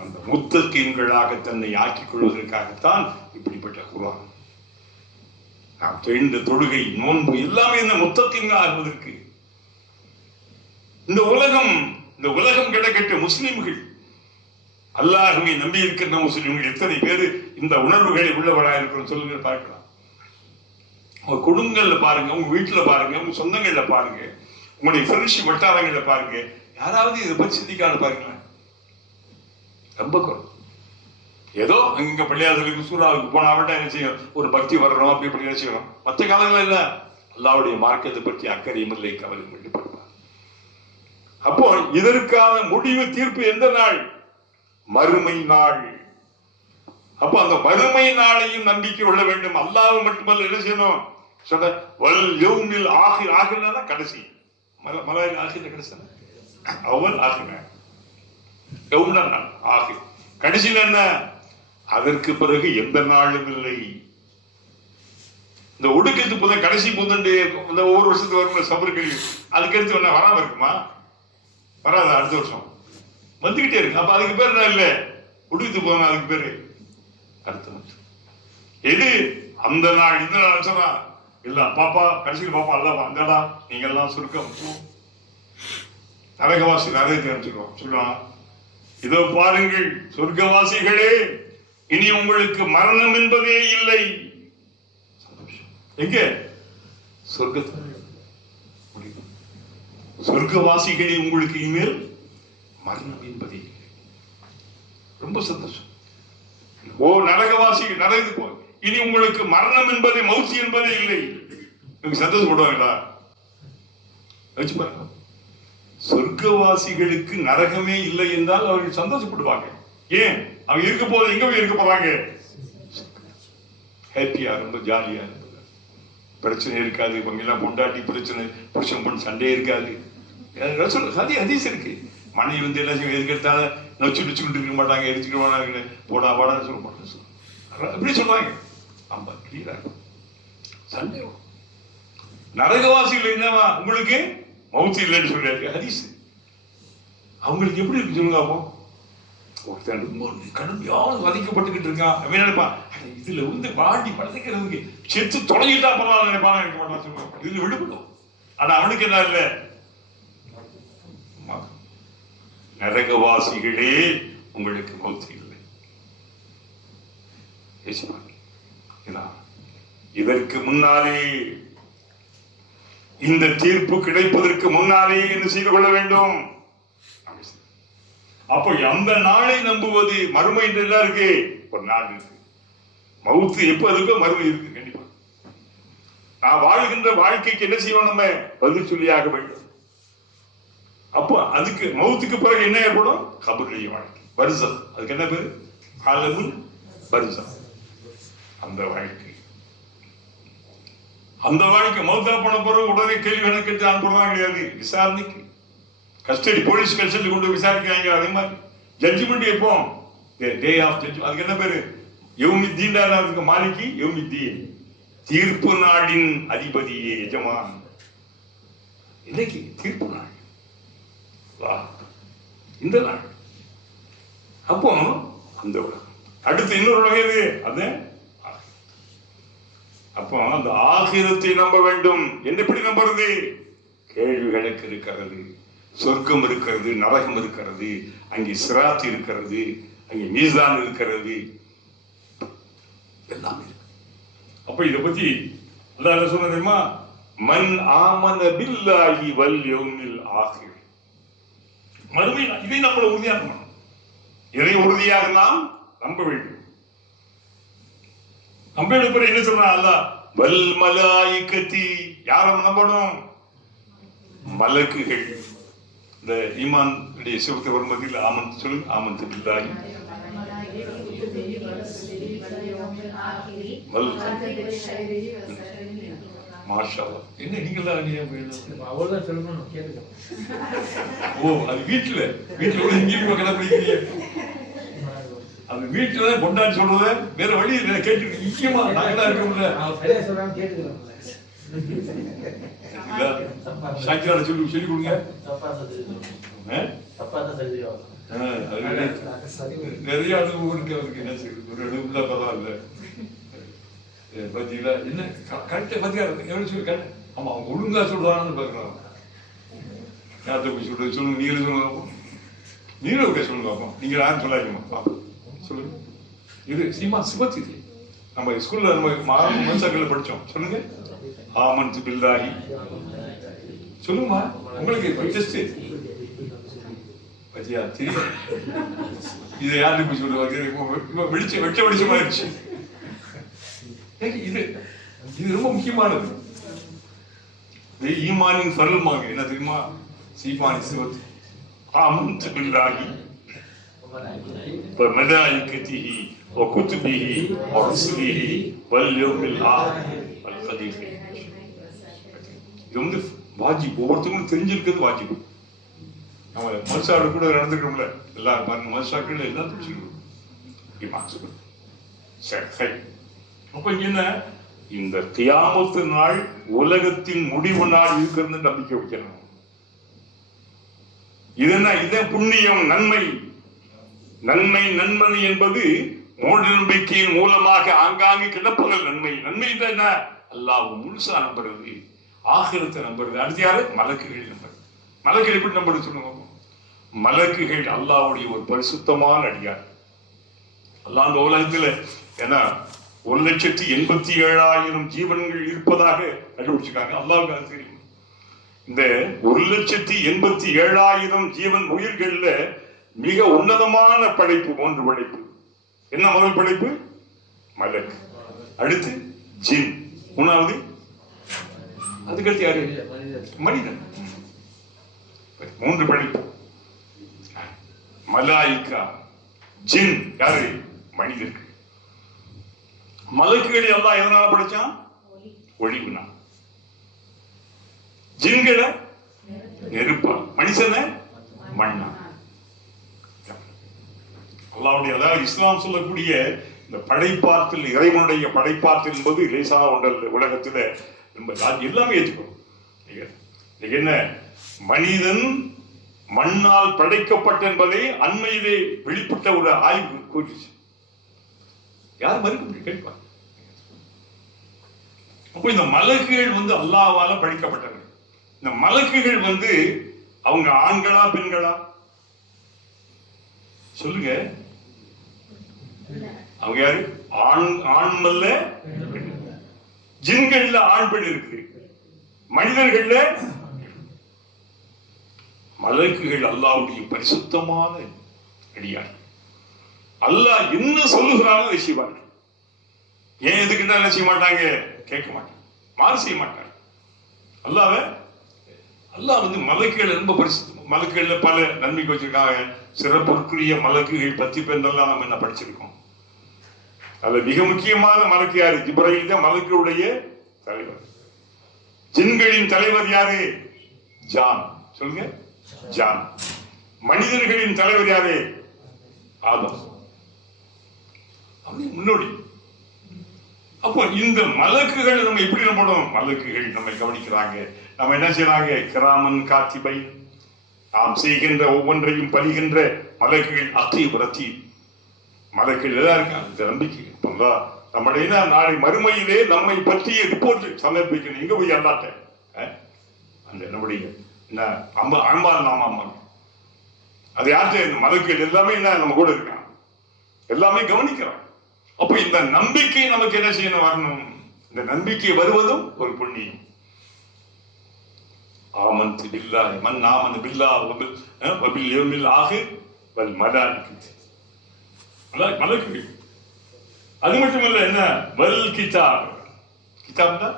அந்த முத்தகீன்களாக தன்னை ஆக்கிக் கொள்வதற்காகத்தான் இப்படிப்பட்ட குர்ஆன். நாம் தெரிந்த தொழுகை, நோன்பு எல்லாமே இந்த முத்தகீன்கள் ஆகுவதற்கு. இந்த உலகம் கிடைக்கட்ட முஸ்லிம்கள், அல்லாஹ்வை நம்பி இருக்கின்ற முஸ்லிம்கள் எத்தனை பேர் இந்த உணர்வுகளை உள்ளவராக இருக்கிறோம் சொல்லுங்க பார்க்கலாம். உங்க குடும்பங்கள்ல பாருங்க, உங்க வீட்டுல பாருங்க, உங்க சொந்தங்கள்ல பாருங்க, உங்களுடைய ஃப்ரெண்ட்ஷிப் வட்டாரங்கள்ல பாருங்க, யாராவது இதை பற்றி சிந்திக்காத பாருங்களேன். ரொம்ப குறை. ஏதோ அங்க பிள்ளையார்களுக்கு சூறாவுக்கு போனாவிட்டா என்ன செய்யும்? ஒரு பக்தி வரணும், அப்படி இப்படி என்ன செய்யணும். மற்ற காலங்கள் இல்ல, அல்லாஹ்வுடைய மார்க்கத்தை பற்றி அக்கறை இல்லை, கவலை கண்டிப்பாங்க. அப்போ இதற்கான முடிவு தீர்ப்பு எந்த நாள்? மறுமை நாள். அப்ப அந்த மறுமை நாளையும் நம்பிக்கை கொள்ள வேண்டும். அல்லாஹ் மட்டுமல்ல, என்ன செய்யணும் சொல்ற வல் யௌமில் ஆகிர். ஆகிர்னா கடைசி, மலாயில் ஆகிர் கடைசி, அவல் ஆகிர், யௌம்னா ஆகிர் கடைசியில் என்ன? அதற்கு பிறகு எந்த நாளும் இல்லை. இந்த ஒடுக்கத்து புதன் கடைசி புதண்டு இந்த ஒவ்வொரு வருஷத்துக்கு வரும் சபர்கள், அதுக்கு எடுத்து ஒண்ணா வராம இருக்குமா? வராது, அடுத்த வருஷம் வந்துகிட்டே இருக்கு. அப்ப அதுக்கு பேர் என்ன இல்லை? ஒடுக்கத்து புதன், அதுக்கு பேரு அடுத்த வருஷம். எது அந்த நாள் இந்த நாள் சொன்னா இல்ல பாப்பா, கடைசியில் பாப்பா அல்லவா அந்தடா நீங்க எல்லாம் சுருக்கம் நரகவாசி நரகத்தை அனுப்பிச்சிடுவோம். சொல்லுவான், இதோ பாருங்கள் சொர்க்கவாசிகளே, இனி உங்களுக்கு மரணம் என்பதே இல்லை. எங்க? சொர்க்கத்தில். சொர்க்கவாசிகளே, உங்களுக்கு இனிமேல் மரணம் என்பதே இல்லை. ரொம்ப சந்தோஷம். ஓ நரகவாசிகள், நரகத்துக்கு போ, இனி உங்களுக்கு மரணம் என்பதே, மௌத்தி என்பதே இல்லை. சந்தோஷப்படுவாங்களா? வச்சு பாருங்க. சொர்க்கவாசிகளுக்கு நரகமே இல்லை என்றால் அவர்கள் சந்தோஷப்படுவாங்க. ஏன்? அவங்க இருக்க போது எங்க போய் இருக்க போறாங்க? ஹாப்பியா, ரொம்ப ஜாலியா இருந்தது. பிரச்சனை இருக்காது. இவங்க எல்லாம் பொண்டாட்டி பிரச்சனை, புருஷன் பொண்ணு சண்டே இருக்காது. ஹதீஸ் இருக்கு. மனைவி வந்து என்ன செய்ய எதுக்கெடுத்தால நொச்சு நொச்சுக்கிட்டு இருக்க மாட்டாங்க, எரிச்சுக்க மாட்டாங்க, போடா போடான்னு சொல்ல மாட்டாங்க. அப்படி சொல்றாங்க. ஆமா, கிளியரா சண்டே. நரகவாசிகள் என்னவா? உங்களுக்கு மௌத்தி இல்லைன்னு சொல்றாரு ஹதீஸ். அவங்களுக்கு எப்படி இருக்கு சொல்லுங்க. அப்போ ஒருத்தன் ரொம்ப கடுமையாக வதைக்கப்பட்டுக்கிட்டு இருக்கான். அவன் நினைப்பான், இதுல வந்து பாண்டி பழதைக்கிறதுக்கு செத்து தொலைஞ்சிட்டா பரவாயில்ல நினைப்பான். நினைக்க மாட்டான். சொல்லுவான், இதுல விடுபடும். ஆனா அவனுக்கு என்ன இல்லை? நரகவாசிகளே, உங்களுக்கு மௌத்தி இல்லை. இதற்கு முன்னாலே, இந்த தீர்ப்பு கிடைப்பதற்கு முன்னாலே என்ன செய்து கொள்ள வேண்டும்? அப்போ அந்த நாளை நம்புவது, மறுமை எல்லாம் இருக்கு. ஒரு நாள் இருக்கு, மவுத்து எப்ப இருக்கோ மறுமை இருக்கு. கண்டிப்பா நான் வாழ்கின்ற வாழ்க்கைக்கு என்ன செய்வோம்? நம்ம பதில் சொல்லியாக வேண்டும். அப்போ அதுக்கு மவுத்துக்கு பிறகு என்ன ஏற்படும்? கபருடைய வாழ்க்கை, பர்சக். அதுக்கு என்ன பேரு? ஆலமுல் பர்சக். அந்த வாழ்க்கை, அந்த வாழ்க்கை மௌத்தா போன பிறகு உடனே கேள்வி கணக்கு அனுப்புறதா கிடையாது. விசாரணைக்கு கஸ்டடி, போலீஸ் கஸ்டடி கொண்டு விசாரிக்கிறாங்க. அதே மாதிரி ஜட்ஜ்மெண்ட் எப்போ? Day of judge. அதுக்கு என்ன பேரு? யௌமித்தீன். அதுக்கு மாலிகி யௌமித்தீன், தீர்ப்பு நாடின் அதிபதியே, எஜமான். இன்னைக்கு தீர்ப்பு நாள், இந்த நாள். அப்போ அந்த உலகம். அடுத்து இன்னொரு உலகம் எது? அது அப்போ அந்த ஆகிரத்தை நம்ப வேண்டும். எப்படி நம்புறது? கேள்வி கணக்கு இருக்கிறது, சொர்க்கம் இருக்கிறது, நரகம் இருக்கிறது, அங்கே சிராத் இருக்கிறது, அங்கே மீசான் இருக்கிறது, எல்லாமே. அப்ப இதை பத்தி அல்லாஹ் என்ன சொன்ன தெரியுமா? மன் ஆமன பில்லாஹி வல் யௌமில் ஆகிர். மறுமை, இதை நம்மள உறுதியாக நம்பணும். இதை உறுதியாக நாம் நம்ப வேண்டும். நம்பின பிறகு என்ன சொல்றான் அல்லாஹ்? வல் மலாயிகத்தி. யாரும் நம்பணும்? மலக்குகள். இந்த ஈமான் சிவத்தை வரும்போது ஆமன் சொல்லுங்க. ஆமன் பில்லாஹி மாஷா அல்லாஹ். என்ன நீங்களா அவ்வளவுதான் சொல்லணும் கேளுங்க. ஓ, அது வீட்டுல இங்கேயும் கடைபிடிக்கிறீங்க. அது வீட்டுல கொண்டாடி சொல்றத வேற வழி கேட்டு முக்கியமா நாங்களா இருக்கோம்ல. சாக்கியார சொல்லி கொடுங்க. நிறைய அனுபவம் இருக்கு அவருக்கு. என்ன செய்யுது? ஒரு அனுபவம் தான் பரவாயில்ல. பாத்தீங்களா? என்ன கரெக்டா பாத்தியா? எவ்வளவு சொல்லி கரெக்ட். ஆமா, அவங்க ஒழுங்கா சொல்றாங்கன்னு பாக்குறாங்க. யார்கிட்ட போய் சொல்றது? சொல்லுங்க, நீங்களும் சொல்லுங்க. நீங்களும் இருக்க சொல்லுங்க. அப்போ நீங்க யாரும் சொல்லாதீங்க. சொல்லுங்க. இது சீமா சிவத்திதி. நம்ம ஸ்கூல்ல நம்ம மனுஷாக்கள் படிச்சோம். சொல்லுங்க. ஆமன் பில்லாஹி. சொல்லுங்கம்மா. உங்களுக்கு டெஸ்ட் பத்தியா தெரியும். இதை யாருக்கு போய் சொல்லுவாங்க? வெச்ச வெளிச்சமாயிருச்சு. இது ரொம்ப முக்கியமானது. ஈமானின் ஃபர்லுமாங்க. என்ன தெரியுமா? சீமானி சிவத் ஆமன்து பில்லாஹி வ மலாயிகத்திஹி وكتبه ورسله واليوم الآخر والقدر. இது வந்து வாஜிப், ஒவ்வொருத்தவங்களும் தெரிஞ்சிருக்கிறது வாஜிப். நம்ம மதுசாடு கூட நடந்துக்கிறோம்ல, எல்லாரும் பாருங்க மதுசாக்கள் எல்லாம் தெரிஞ்சுக்கணும். சரி, அப்ப என்ன, இந்த கியாமத்து நாள் உலகத்தின் முடிவு நாள் இருக்கிறது நம்பிக்கை வைக்கணும். இதென்ன, இதான் புண்ணியம், நன்மை. நன்மை என்பது மூட நம்பிக்கையின் மூலமாக ஆங்காங்கு கிடப்பதல் நன்மை. நன்மை என்ன, அல்லாஹ் முழுசா நம்புறது, ஆகிரத்தை நம்புறது. அடுத்து யாரு, மலக்குகள் நம்புறது. மலக்குகள் எப்படி நம்புறது சொல்லுங்க. மலக்குகள் அல்லாஹ்வுடைய ஒரு பரிசுத்தமான அடியார். அல்லாஹ் அந்த உலகத்துல என்ன 1,87,000 ஜீவன்கள் இருப்பதாக கண்டுபிடிச்சிருக்காங்க. அல்லாஹ்வுக்கு அது தெரியும். இந்த 1,87,000 ஜீவன் உயிர்கள்ல மிக உன்னதமான படைப்பு ஒன்று படைப்பு. என்ன முதல் படைப்பு? மலக்கு. அடுத்து ஜின். மூணாவது அதுக்கடுத்து யாரு? மனிதன். 3 படைப்பு. மலாயிகா, ஜின், யாரு? மனிதர்கள். மலக்குகளை அல்லாஹ் எதனால படைச்சான்? ஒளிவுனா. ஜின்களை நெருப்பா, மனுஷனை மண்ணா. அல்லாஹ்வுடைய, அதாவது இஸ்லாம் சொல்லக்கூடிய இந்த படைப்பாற்றல், இறைவனுடைய படைப்பாற்றல் என்பது லேசான ஒன்றல்ல. உலகத்துல எல்லாமே ஏற்றுக்கணும். என்ன, மனிதன் மண்ணால் படைக்கப்பட்ட என்பதை அண்மையிலே வெளிப்பட்ட ஒரு ஆய்வு கூறிச்சு. யார் மறுக்க முடியும்? கேட்பாங்க. அப்போ இந்த மலக்குகள் வந்து அல்லாஹ்வால படைக்கப்பட்டது. இந்த மலக்குகள் வந்து அவங்க ஆண்களா பெண்களா சொல்லுங்க? அவங்க யாரு? ஆண்மல்ல. ஜின்கள்ல ஆண் பெண் இருக்கு, மனிதர்கள்ல. மலக்குகள் அல்லாஹ்வுடைய பரிசுத்தமான அடியார். அல்லாஹ் என்ன சொல்லுகிறாரோ அதை செய்வார்கள். ஏன் எதுக்குன்னா என்ன செய்ய மாட்டாங்க? கேட்க மாட்டாங்க, மாறு செய்ய மாட்டாங்க. அல்லாஹ் வந்து மலக்குகள் ரொம்ப பரிசுத்தம். மலக்குகள்ல பல நன்மைக்கு வச்சிருக்காங்க. சிறப்புக்குரிய மலக்குகள் 10 பேர்லாம் நம்ம என்ன படிச்சிருக்கோம். அது மிக முக்கியமான மலக்கு யாரு? ஜிப்ரீல் தான் மலக்குடைய தலைவர். ஜின்களின் தலைவர் யாரு? ஜான். சொல்லுங்க, ஜான். மனிதர்களின் தலைவர் யாரு? ஆதம். முன்னோடி. அப்போ இந்த மலக்குகள் நம்ம எப்படி நம்பணும்? மலக்குகள் நம்மை கவனிக்கிறாங்க. நம்ம என்ன செய்யறாங்க? கிராமன் காத்திபை, நாம் செய்கின்ற ஒவ்வொன்றையும் பலிகின்ற மலக்குகள். அத்தி புரத்தி மலக்குகள் எல்லாம் இருக்காங்க. இந்த நம்பிக்கை நம்முடைய நாளை மறுமையிலே நம்மை பற்றிய ரிப்போர்ட் சமர்ப்பிக்கணும். எங்க போய் அல்லாட்ட அந்த நம்முடைய அம்பாள் நாம அது யார்கிட்ட? இந்த மலக்குகள் எல்லாமே என்ன நம்ம கூட இருக்காங்க, எல்லாமே கவனிக்கிறாங்க. அப்ப இந்த நம்பிக்கை நமக்கு என்ன செய்யணும்? வரணும். இந்த நம்பிக்கை வருவதும் ஒரு புண்ணியம். ஆமன்து பில்லாஹி மன் ஆமன பில்லாஹி வபில் யௌமில் ஆகிர் வல் மலாயிகத்தி. மலக்குகள். அது மட்டுமல்ல, என்ன? வல் கிதாப். கிதாப்னா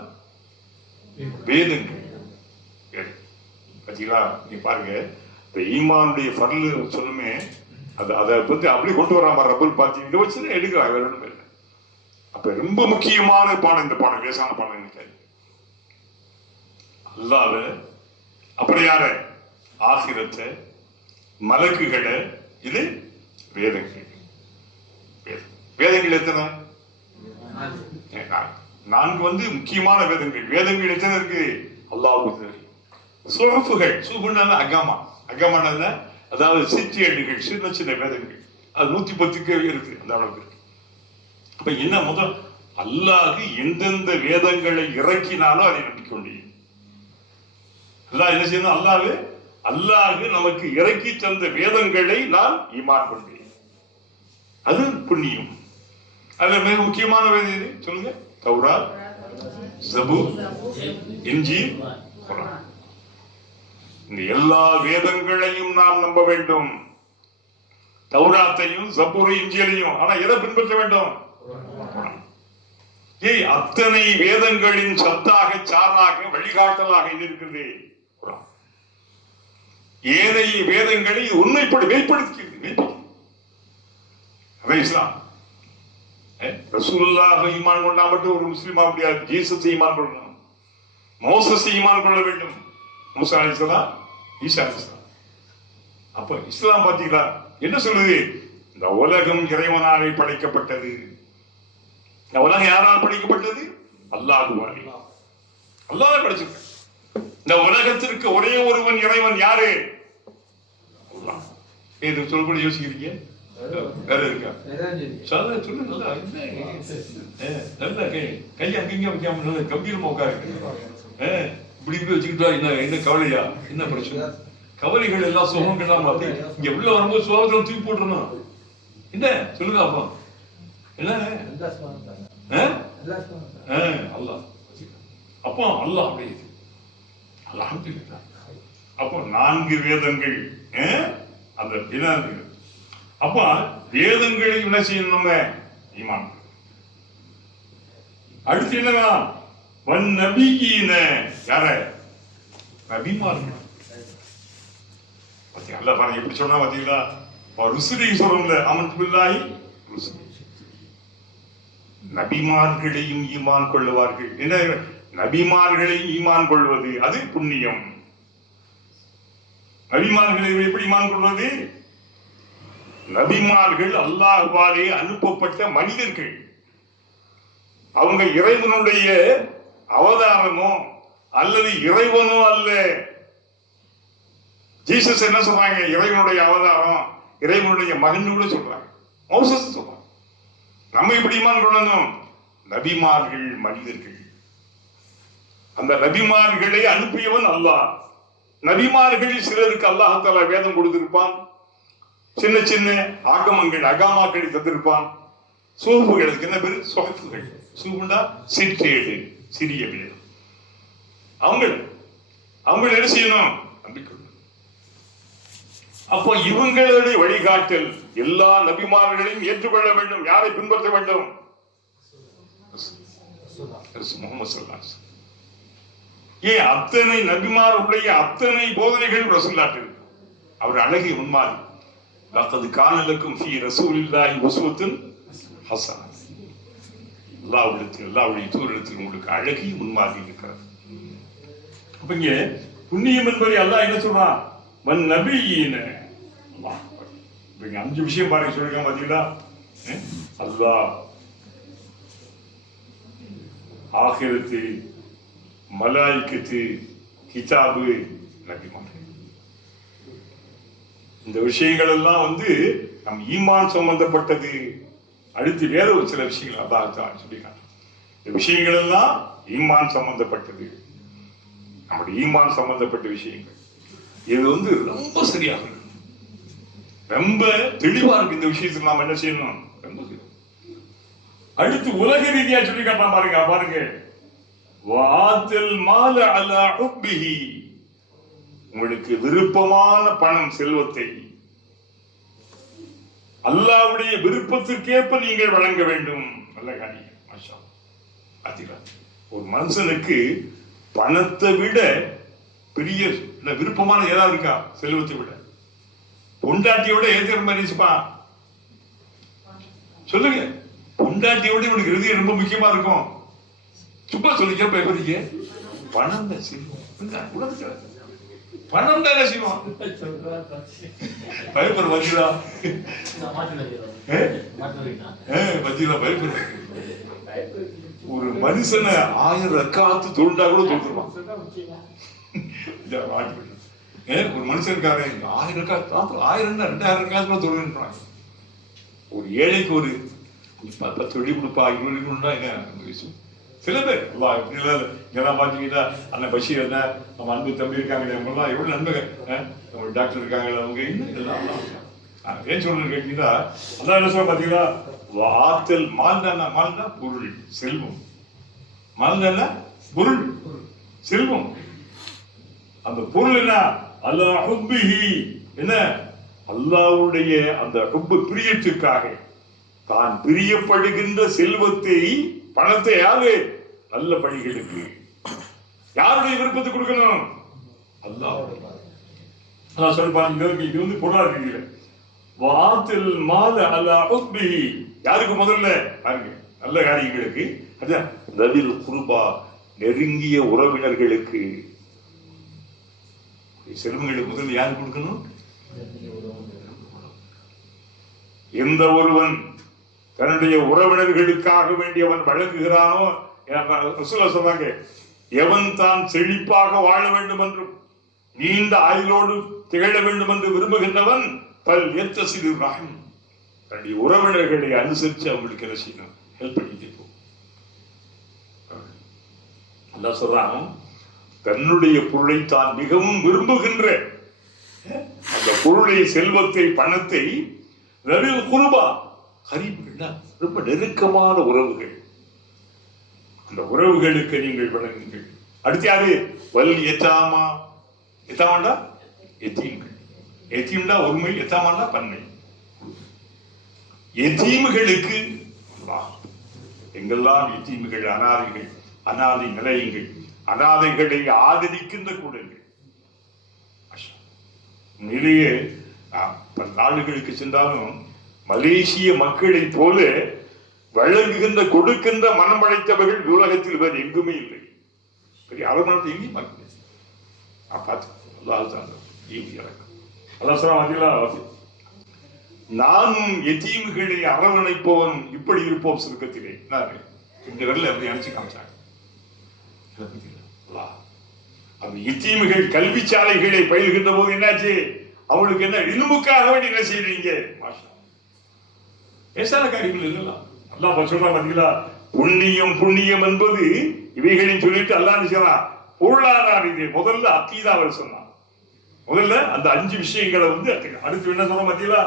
வேதங்கள். பார்த்தீங்களா? நீ பாருங்க, இந்த ஈமானுடைய ஃபர்லு சொல்லுமே, அதை பத்தி அப்படியே கொண்டு வராம ரப்பல் பார்த்து இதை வச்சு எடுக்கிறாங்க. வேற ஒன்றும் இல்லை. அப்ப ரொம்ப முக்கியமான பாடம் இந்த பாடம், லேசான பாடம் நினைக்காது. அல்லாஹ் அப்புறம் யார? ஆகிரத்தை, மலக்குகளை, இது வேதங்கள். வேதங்கள் எத்தனை? 4 வந்து முக்கியமான வேதங்கள். வேதங்கள் எத்தனை இருக்கு? அல்லாஹ்வுக்கு தெரியும். சுஹுஃபுகள், சுஹுஃபுன்னா அகாமா. அகாமானா அதாவது சிற்றியல்கள், சின்ன சின்ன வேதங்கள். அது 110 இருக்கு, அந்த அளவுக்கு இருக்கு. அப்ப என்ன, முதல் அல்லாஹ் எந்தெந்த வேதங்களை இறக்கினாலோ அதை நம்பிக்கை முடியும். அல்லாஹ் என்ன செய்யணும்? அல்லாஹ் நமக்கு இறக்கி தந்த வேதங்களை நான் ஈமான் கொண்டேன். அது புண்ணியம். அதுல மிக முக்கியமான வேதம் எது சொல்லுங்க? தௌராத், ஜபூர், இன்ஜீல், குர்ஆன். இந்த எல்லா வேதங்களையும் நாம் நம்ப வேண்டும். தௌராத்தையும் ஜபூரையும் இன்ஜீலையும். ஆனா எதை பின்பற்ற வேண்டும்? அத்தனை வேதங்களின் சத்தாக, சாராக, வழிகாட்டலாக இருக்கிறது குர்ஆன். ஏனைய வேதங்களை உண்மைப்படி வெளிப்படுத்துகிறது. இஸ்லாம் ரசூலுல்லாஹ் ஈமான் கொண்டா மட்டும் ஒரு முஸ்லீமா முடியாது. ஜீசஸ் ஈமான் கொள்ளணும், மோசஸ் ஈமான் கொள்ள வேண்டும், மூசா அலைஹிஸ்ஸலாம், ஈசா அலைஹிஸ்ஸலாம். அப்ப இஸ்லாம் பாத்தீங்களா என்ன சொல்லுது? இந்த உலகம் இறைவனாலே படைக்கப்பட்டது. இந்த உலகம் யாரால் படைக்கப்பட்டது? அல்லாஹ்வாலே. அல்லாஹ் படைச்சிருக்க. இந்த உலகத்திற்கு ஒரே ஒருவன் இறைவன் யாரு? அல்லாஹ். இது சொல்லக்கூடிய யோசிக்கிறீங்க? வேற இருக்கா? சொல்ல சொல்லு. நல்லா நல்லா கையை அங்கங்க வைக்காம நல்லா கம்பீரமா உட்காரு. இப்படி இப்படி வச்சுக்கிட்டா என்ன கவலையா? என்ன பிரச்சனை? கவலைகள் எல்லாம் சுகங்கள்லாம் அப்படி இங்க உள்ள வரும்போது சுகத்துல தூக்கி போட்டுருணும். என்ன சொல்லுங்க அப்பா? என்ன அல்லாஹ் அப்போ அல்லாஹ் அப்படி அல்ஹம்துலில்லாஹ். அப்போ 4 வேதங்கள் அந்த என்ன அப்ப வேதங்களை என்ன செய்யணும்? நம்ம ஈமான். அடுத்து என்னன்னா வன் நபியீன, யார? நபிமார்கள். அல்லாஹ் பாருங்க எப்படி சொன்னா பாத்தீங்களா? ருசுலி சொல்றோம்ல, அமன்து பில்லாஹி ருசுலி. நபிமார்களையும் ஈமான் கொள்ளுவார்கள். என்ன நபிமார்களையும் ஈமான் கொள்வது அது புண்ணியம். நபிமார்களை எப்படி ஈமான் கொள்வது? நபிமார்கள் அல்லாஹ்வாலே அனுப்பப்பட்ட மனிதர்கள். அவங்க இறைவனுடைய அவதாரமோ அல்லது இறைவனோ அல்ல. ஜீசஸ் என்ன சொல்றாங்க? இறைவனுடைய அவதாரம், இறைவனுடைய மகன் கூட சொல்றாங்க, மோசஸ் சொல்றாங்க. நம்ம எப்படி ஈமான் கொள்ளணும்? நபிமார்கள் மனிதர்கள். அந்த நபிமார்களை அனுப்பியவன் அல்லாஹ். நபிமார்களில் சிலருக்கு அல்லாஹ் தஆலா வேதம் கொடுத்திருப்பான், சின்ன சின்ன ஆகமங்கள் அகாமாக்களை தந்திருப்பான். சூஃபுகளுக்கு என்ன பேரு? சொஹஃபுகள். சூஃபுண்டா சிற்றேடு, சிறிய வேதம். அவங்க என்ன செய்யணும்? நம்பிக்கொள்ளணும். அப்போ இவங்களுடைய வழிகாட்டல் எல்லா நபிமார்களையும் ஏற்றுக்கொள்ள வேண்டும். யாரை பின்பற்ற வேண்டும்? முஹம்மது ஸல்லல்லாஹு அலைஹி வஸல்லம். ஏன் அத்தனை நபிமாருடைய அத்தனை போதனைகள் ரசூலுல்லாஹ். அவர் அழகிய முன்மாதிரி. லக்கத் கான லக்கும் ஃபீ ரசூலில்லாஹி உஸ்வத்துன் ஹஸனா. அல்லாஹ்வுடைய தூதரிடத்தில் உங்களுக்கு அழகிய முன்மாதிரி இருக்கிறது. அப்ப இங்க புண்ணியம் என்பதை அல்லாஹ் என்ன சொல்றான்? வன் நபியீன. அல்லாஹ் இங்க 5 விஷயம் பாருங்க சொல்லிருக்காங்க பாத்தீங்களா? அல்லாஹ், ஆகிரத்து, மலாயிக்கத்து, கிதாபு, நபிமார்கள். இந்த விஷயங்கள் எல்லாம் நம் ஈமான் சம்பந்தப்பட்டது. அடுத்து வேற ஒரு சில விஷயங்கள் அல்லாஹ் சொல்லிருக்காங்க. இந்த விஷயங்கள் எல்லாம் ஈமான் சம்பந்தப்பட்டது. நம்முடைய ஈமான் சம்பந்தப்பட்ட விஷயங்கள். இது ரொம்ப சரியாக, ரொம்ப தெளிவா இருக்கு. இந்த விஷயத்துல நாம் என்ன செய்யணும்? ரொம்ப அடுத்து உலக ரீதியா சொல்லி காட்டலாம் பாருங்க. வாத்தில் மால அலா ஹுப்பிஹி. உங்களுக்கு விருப்பமான பணம், செல்வத்தை அல்லாஹ்வுடைய விருப்பத்திற்கேற்ப நீங்கள் வழங்க வேண்டும். நல்ல காரியம். மாஷா அல்லாஹ். ஒரு மனுஷனுக்கு பணத்தை விட பெரிய விருப்பமான ஏதாவது இருக்கா? செல்வத்தை விட. பொண்டாட்டியோட ஏற்கிற மாதிரி நினைச்சுப்பான். சொல்லுங்க, பொண்டாட்டியோட இவனுக்கு இறுதி ரொம்ப முக்கியமா இருக்கும். சும்மா சொல்லிக்க பயப்படுறீங்க. பணம் தான் செய்வோம். பணம் தானே செய்வோம். பயப்பட வச்சுதா பயப்பட. ஒரு மனுஷனை 1000 ரக்காத்து தொழுண்டா கூட தொழுதுருவான். ஒரு மனுஷனுக்காக 1000 ரக்காத்து, 1000 ரக்காத்து கூட தொழுகிறான். ஒரு ஏழைக்கு ஒரு 10 வெள்ளி கொடுப்பா, 20 வெள்ளி கொடுத்தா என்ன? சில பேர் இதெல்லாம் பாத்தீங்கன்னா அண்ணன் பஷீர் என்ன, நம்ம அன்பு தம்பி இருக்காங்க, அவங்கெல்லாம் எவ்வளவு நண்பர்கள். நம்ம டாக்டர் இருக்காங்க, அவங்க இன்னும் இதெல்லாம் ஏன் சொல்றேன்னு கேட்டீங்கன்னா, அதான் என்ன சொல்ல பாத்தீங்கன்னா, வாத்தல் மால்னா பொருள், செல்வம். மால்னா பொருள், செல்வம். அந்த பொருள் என்ன? அல்லாஹ் ஹுப்பிஹி. என்ன? அல்லாஹ்வுடைய அந்த ஹுப்பு, பிரியத்திற்காக தான் பிரியப்படுகின்ற செல்வத்தை, பணத்தை யாரு? நல்ல பணிகளுக்கு. யாருடைய விருப்பத்தை கொடுக்கணும்? அல்லாஹ். சொல்லுப்பாங்க. இது பொருளாதார ரீதியில வாத்தில் மால அலா ஹுப்பிஹி, யாருக்கு முதல்ல பாருங்க, நல்ல காரியங்களுக்கு, அதான் தவில் குர்பா, நெருங்கிய உறவினர்களுக்கு. செல்வங்களுக்கு முதல்ல யாருக்கு கொடுக்கணும்? எந்த ஒருவன் தன்னுடைய உறவினர்களுக்காக வேண்டியவன் வழங்குகிறானோ, ரசூலுல்லாஹ் சொன்னாங்க, எவன் தான் செழிப்பாக வாழ வேண்டும் என்றும் நீண்ட ஆயுளோடு திகழ வேண்டும் என்று விரும்புகின்றவன் பல் எத்தசிறு ரஹம், தன்னுடைய உறவினர்களை அனுசரித்து அவங்களுக்கு என்ன செய்யணும்? ஹெல்ப் பண்ணிட்டு போ. அல்லாஹ் சொல்றான், தன்னுடைய பொருளை தான் மிகவும் விரும்புகின்ற அந்த பொருளை, செல்வத்தை, பணத்தை, ரவில் குர்பா, கரீப்னா ரொம்ப நெருக்கமான உறவுகள், அந்த உறவுகளுக்கு நீங்கள் வழங்குங்கள். அடுத்து யாரு? வல் யதாமா, யதாமாண்டா யதீம்கள், யதீம்டா ஒருமை, யதாமாண்டா பன்மை. யதீம்களுக்கு எங்கெல்லாம் யதீம்கள், அனாதைகள், அனாதை நிலையங்கள், அனாதைகளை ஆதரிக்கின்ற கூடங்கள். உண்மையிலேயே பல நாடுகளுக்கு சென்றாலும் மலேசிய மக்களை போல வழங்குகின்ற, கொடுக்கின்ற மனம் படைத்தவர்கள் உலகத்தில் வேறு எங்குமே இல்லை. பெரிய அரவணத்தை எங்கேயும் பார்க்க நானும் எத்தீம்களை அரவணைப்பவன் இப்படி இருப்போம் சுருக்கத்திலே. இந்த வரல அப்படி அணைச்சு காமிச்சாங்க. அந்த எத்தீம்கள் கல்வி சாலைகளை பயில்கின்ற போது என்னாச்சு? அவங்களுக்கு என்ன இல்முக்காக வேண்டி என்ன செய்றீங்க? ஏசான காரியங்கள் இல்லலாம். அல்லாஹ் சொல்றான் பாத்தீங்களா, புண்ணியம் புண்ணியம் என்பது இவைகளின் சொல்லிட்டு அல்லாஹ் நினைச்சான் பொருளாதார இது முதல்ல அக்கீதாவை சொன்னான். முதல்ல அந்த 5 விஷயங்களை வந்து அடுத்து என்ன சொல்ல பாத்தீங்களா,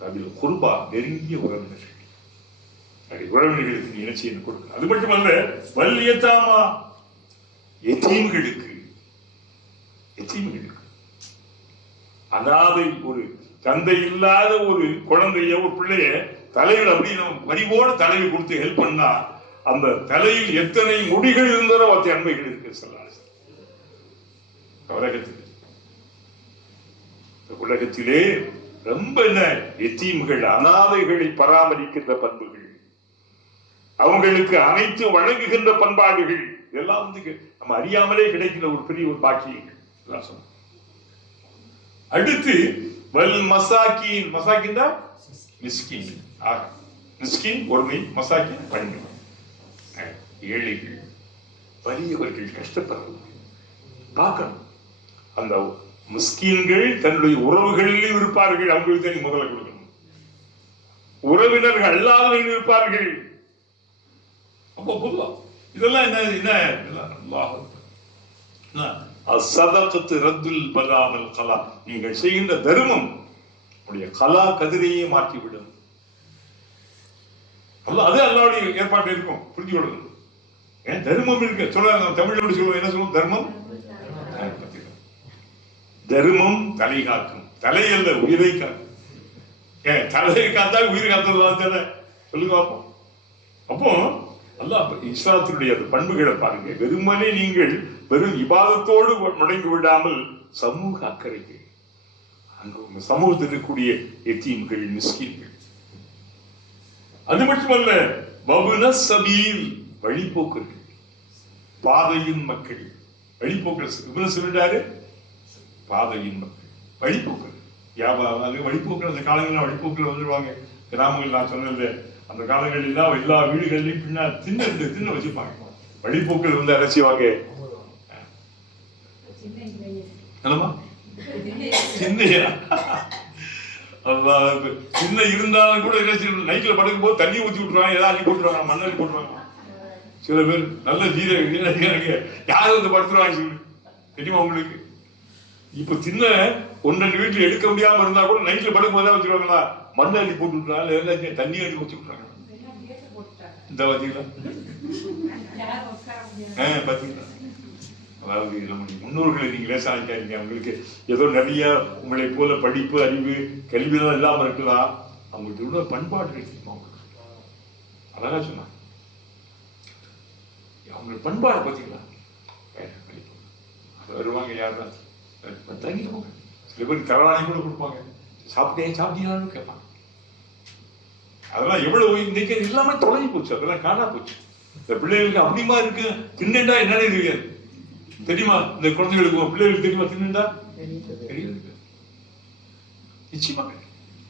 அதில் குர்பா, நெருங்கிய உறவினர்கள், உறவினர்களுக்கு நீ என்ன செய்யணும் கொடுக்கணும். அது மட்டுமல்ல, வல் யதாமா, எத்தீம்களுக்கு, எத்தீம்களுக்கு, அனாதை, ஒரு தந்தை இல்லாத ஒரு குழந்தைய, ஒரு பிள்ளைய தலையில் அப்படி வரிவோட தலையில் கொடுத்து ஹெல்ப் பண்ணா அந்த தலையில் எத்தனை முடிகள் இருந்தனோ அத்தனை அன்பைகள் இருக்கு. உலகத்திலே ரொம்ப என்ன எத்தீம்கள், அனாதைகளை பராமரிக்கின்ற பண்புகள், அவங்களுக்கு அனைத்து வழங்குகின்ற பண்பாடுகள், இதெல்லாம் வந்து நம்ம அறியாமலே கிடைக்கிற ஒரு பெரிய ஒரு பாக்கியங்கள் எல்லாம் சொன்ன. அடுத்து வல் மசாக்கின், மசாக்கின் தான் மிஸ்கின், மிஸ்கின் ஒருமை, மசாக்கின் பணிகள், ஏழைகள், வலியவர்கள், கஷ்டப்படுறவர்கள் பார்க்கணும். அந்த மிஸ்கீன்கள் தன்னுடைய உறவுகளில் இருப்பார்கள், அவங்களுக்கு தான் முதல்ல கொடுக்கணும். உறவினர்கள் அல்லாதவர்கள் இருப்பார்கள். அப்போ பொதுவா இதெல்லாம் என்ன சதகத்து ரத்துல் பலாமல் கலா, நீங்கள் செய்கின்ற தர்மம் உடைய கலா கதிரையே மாற்றிவிடும். அது அல்லாவுடைய ஏற்பாடு இருக்கும், புரிஞ்சு கொள்ளணும். ஏன் தர்மம் இருக்கு சொல்ல, தமிழோடு சொல்லுவோம், என்ன சொல்லுவோம்? தர்மம், தர்மம் தலை காக்கும், தலை அல்ல உயிரை காக்கும். ஏன் தலையை காத்தா உயிரை காத்தல சொல்லுங்க பார்ப்போம். அப்போ அல்லாஹ் இஸ்லாத்தினுடைய அந்த பண்புகளை பாருங்க. வெறுமனே நீங்கள் வெறும் இபாதத்தோடு முடங்கி விடாமல் சமூக அக்கறைகள், அங்கு உங்க சமூகத்தில் இருக்கக்கூடிய எத்தீம்கள், மிஸ்கீன்கள், அது மட்டுமல்ல வபுன சபீல், வழிபோக்கர்கள், பாதையின் மக்கள், வழிபோக்கர் சொல்லிட்டாரு, பாதையின் மக்கள், வழிபோக்கர், வியாபாரம் வழிபோக்கர். அந்த காலங்களில் வழிபோக்கில் வந்துடுவாங்க. கிராமங்கள் நான் சொன்னது, அந்த காலங்களில் எல்லா வீடுகள்லையும் பின்னா தின்ன வச்சுப்பாங்க. வழிபோக்கில் வந்து அரைச்சிவாங்க. சின்ன இருந்தாலும் கூட நைட்ல படுக்கும் போது தண்ணி ஊற்றி விட்டுருவாங்க, ஏதாவது அள்ளி போட்டுருவாங்க, மண்ணள்ளி போட்டுருவாங்க. சில பேர் நல்ல ஜீரக யாரும் வந்து படுத்துருவாங்க சொல்லி தெரியுமா உங்களுக்கு? இப்ப சின்ன 1-2 வீட்டுல எடுக்க முடியாம இருந்தா கூட நைட்ல படுக்கும் போது தான் வச்சிருவாங்களா, மண்ணை அள்ளி போட்டு விட்டுறாங்க, எல்லாத்தையும் தண்ணி அள்ளி வச்சு விட்டுறாங்க. இந்த பாத்தீங்களா? பாத்தீங்களா? அதாவது நம்முடைய முன்னோர்களை நீங்க லேசானிக்காதீங்க. அவங்களுக்கு ஏதோ நிறைய உங்களை போல படிப்பு, அறிவு, கல்வியெல்லாம் இல்லாம இருக்கலாம், அவங்களுக்கு இவ்வளவு பண்பாடு கிடைக்கும். அவங்களுக்கு அழகா சொன்னாங்க, அவங்களுக்கு பண்பாடு பார்த்தீங்களா? வருவாங்க யாருன்னா தங்கி போங்க, சில பேருக்கு தரவாணி கூட கொடுப்பாங்க. சாப்பிட்டீங்களான்னு கேட்பாங்க. அதெல்லாம் எவ்வளவு இன்னைக்கு எல்லாமே தொலைஞ்சு போச்சு, அதெல்லாம் காணா போச்சு. இந்த பிள்ளைகளுக்கு அப்படிமா இருக்கு, தின்னுண்டா என்னன்னு தெரியாது. தெரியுமா இந்த குழந்தைகளுக்கு பிள்ளைகளுக்கு தெரியுமா தின்னுண்டா? தெரியாது, நிச்சயமா.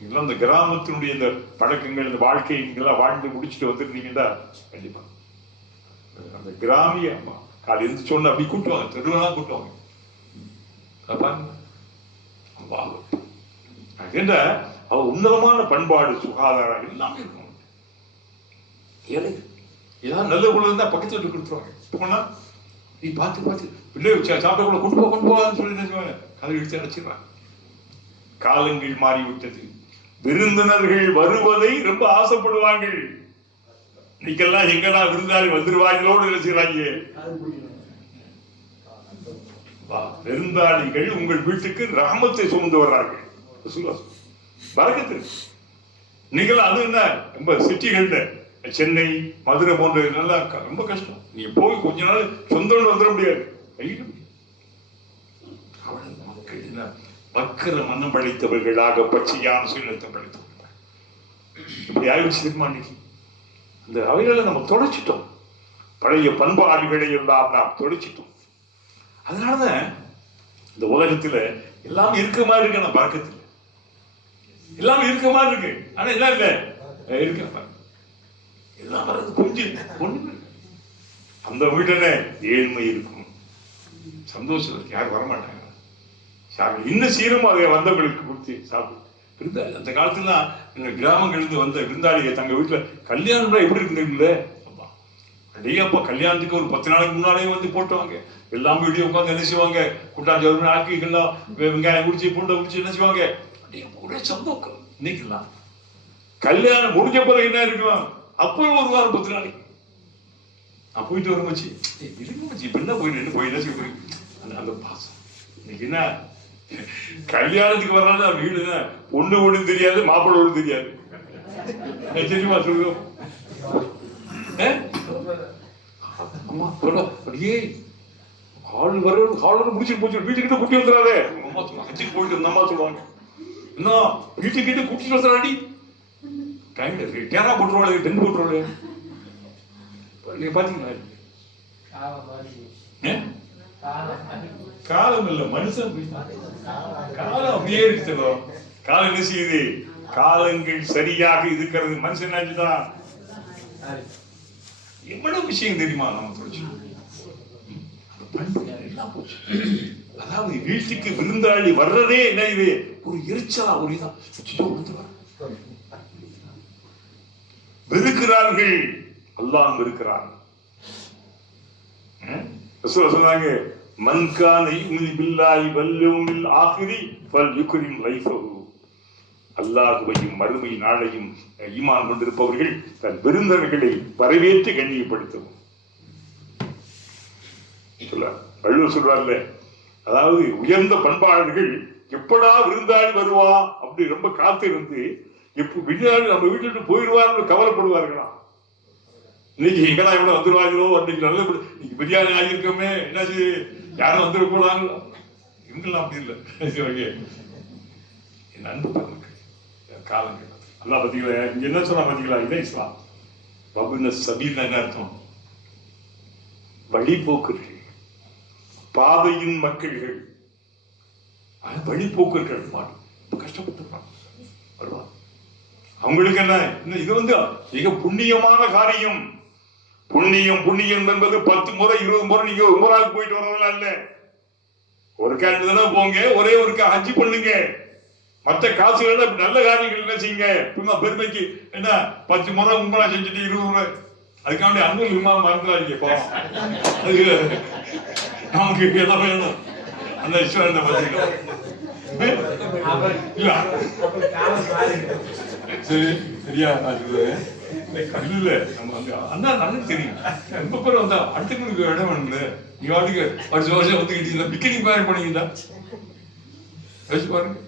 இதெல்லாம் இந்த கிராமத்தினுடைய இந்த பழக்கங்கள், இந்த வாழ்க்கை நீங்கெல்லாம் வாழ்ந்து முடிச்சுட்டு வந்துருந்தீங்கன்னா கண்டிப்பா அந்த கிராமிய காலை எழுந்து சொன்ன அப்படி கூட்டுவாங்க, தெருவெல்லாம் கூட்டுவாங்க. என்ற அவ உன்னதமான பண்பாடு, சுகாதாரம் எல்லாமே இருக்கும். ஏழை ஏதாவது நல்ல பொருள் இருந்தா பக்கத்து வீட்டு கொடுத்துருவாங்க. போனா நீ பார்த்து பார்த்து பிள்ளை சாப்பிட கூட கொண்டு போகாதுன்னு சொல்லி நினைச்சுவாங்க, கதை எடுத்து அடைச்சிடுறாங்க. காலங்கள் மாறிவிட்டது. விருந்தினர்கள் வருவதை ரொம்ப ஆசைப்படுவாங்க. இன்னைக்கெல்லாம் எங்கடா விருந்தாளி வந்துருவாங்களோடு நினைச்சுக்கிறாங்க. விருந்தாளிகள் உங்கள் வீட்டுக்கு ரஹமத்தை சுமந்து வர்றார்கள். பரக்கத்து. இன்னைக்கெல்லாம் அது என்ன, ரொம்ப சிட்டிகள்ல சென்னை, மதுரை போன்ற நல்லா ரொம்ப கஷ்டம். நீங்க போய் கொஞ்ச நாள் சொந்தம் வந்துட முடியாது. மக்கள் என்ன வக்கர மனம் படைத்தவர்களாக பச்சையான சுயத்தை படைத்தவர்கள். இப்படி ஆயிடுச்சு தெரியுமா? இன்னைக்கு அந்த அவைகளை நம்ம தொலைச்சிட்டோம். பழைய பண்பாடுகளை எல்லாம் நாம் தொலைச்சிட்டோம். அதனாலதான் இந்த உலகத்துல எல்லாம் இருக்க மாதிரி இருக்கு. நான் பறக்கத்துல எல்லாம் இருக்க மாதிரி இருக்கு, ஆனா எல்லாம் இல்ல இருக்க எல்லாம் வர்றது கொஞ்சம் ஒண்ணு. அந்த வீட்டுல ஏழ்மை இருக்கும், சந்தோஷம் இருக்கு, யாரும் வரமாட்டாங்க. இன்னும் சீரமா அதை வந்தவங்களுக்கு கொடுத்து சாப்பிடு. விருந்தாளி அந்த காலத்துல எங்க கிராமங்களுக்கு வந்த விருந்தாளியை தங்க வீட்டுல கல்யாணம் எப்படி இருக்குல்ல, அடையப்பா கல்யாணத்துக்கு ஒரு 10 நாளைக்கு முன்னாலே வந்து போட்டுவாங்க. எல்லாம் வீடியோ உட்காந்து என்ன செய்வாங்க, கூட்டாஞ்சோறு ஆக்கிக்கலாம், வெங்காயம் குடிச்சு பூண்டை குடிச்சு என்ன செய்வாங்க, ஒரே சந்தோக்கம். இன்னைக்குலாம் கல்யாணம் முடிஞ்ச பிறகு என்ன இருக்கும், அப்போ ஒரு வாரம் 10 நாளைக்கு நான் போயிட்டு வர வச்சு என்ன போயிட்டு என்ன அந்த பாசம். இன்னைக்கு என்ன கல்யாணத்துக்கு வர்றாங்க வீடு பொண்ணு வீடு தெரியாது, மாப்பிள்ளை வீடு தெரியாது. தெரியுமா சொல்லுவோம் முடிச்சுட்டு போச்சு, வீட்டுக்கிட்ட கூட்டி வந்துடாதே அம்மா சொல்லுவாங்க. அச்சுக்கு போயிட்டு இந்த அம்மா சொல்லுவாங்க, என்ன வீட்டுக்கிட்ட கூட்டிட்டு வந்துடாடி கையில டேரா போட்டுருவாள், டென் போட்டுருவாள். நீங்க பாத்தீங்களா? காலம் இல்ல மனுஷன், காலம் அப்படியே இருக்கு. காலம் என்ன செய்யுது, காலங்கள் சரியாக இருக்கிறது. மனுஷன் நினைச்சுதான் எவ்வளவு விஷயம் தெரியுமா நம்ம தொழிச்சு எல்லாம் போச்சு. அதாவது வீட்டுக்கு விருந்தாளி வர்றதே என்ன, இது ஒரு எரிச்சலா ஒரு இதான் வெறுக்கிறார்கள். அல்லாஹ் வெறுக்கிறார்கள். சொன்னாங்க, மன்கான பில்லாஹி வல்யௌமில் ஆகிரி ஃபல்யுக்ரிம் லைஃபஹு. அல்லாஹ்வையும் மறுமை நாளையும் ஈமான் கொண்டிருப்பவர்கள் தன் விருந்தினர்களை வரவேற்று கண்ணியப்படுத்தவும் வள்ளுவர் சொல்றாருல, அதாவது உயர்ந்த பண்பாளர்கள் எப்படா விருந்தாளி வருவா அப்படி ரொம்ப காத்திருந்து எப்ப விருந்தாளி நம்ம வீட்டுக்கு போயிடுவார்னு கவலைப்படுவார்களா. இன்னைக்கு எங்கடா எவ்வளவு வந்துருவாங்களோ, அன்னைக்கு நல்ல இன்னைக்கு பிரியாணி ஆகியிருக்கோமே, என்னாச்சு யாரும் வந்துட போனாங்களோ, இவங்கெல்லாம் அப்படி இல்லை. என் அன்பு காலங்கள் அல்லா பாத்தீங்களா, இங்க என்ன சொன்னா பாத்தீங்களா, இதான் இஸ்லாம். வபுன சபீல் என்ன அர்த்தம், வழிபோக்கர்கள், பாதையின் மக்கள்கள், வழிபோக்கர்கள் கஷ்டப்பட்டு வருவாங்க. அவங்களுக்கு என்ன, இது வந்து மிக புண்ணியமான காரியம். புண்ணியம் என்பது 10 முறை 20 முறை நீங்க உம்ராவுக்கு போயிட்டு வரதெல்லாம் இல்ல. ஒரு தடவை போங்க, ஒரே ஒரு ஹஜ் பண்ணுங்க. மற்ற காசுகள் நல்ல காரியங்கள் என்ன செய்யுங்க, பெருமைக்கு என்ன 10 முறை உம்ரா செஞ்சுட்டு 20 முறை அதுக்காண்டி அன்பு விமா மறந்துடாதீங்க. போவோம் நமக்கு எல்லாம் வேணும் அந்த இஷ்டம் என்ன பார்த்தீங்களா. சரி சரியா இல்ல நம்ம அந்த அண்ணன் தெரியும். ரொம்ப பேர் வந்தா அடுத்தவங்களுக்கு இடம் வேணும்ல, நீ வாட்டுக்கு வருஷம் வந்துக்கிட்டீங்களா, பிக்கினிங் பேர் பண்ணீங்களா வச்சு பாருங்க.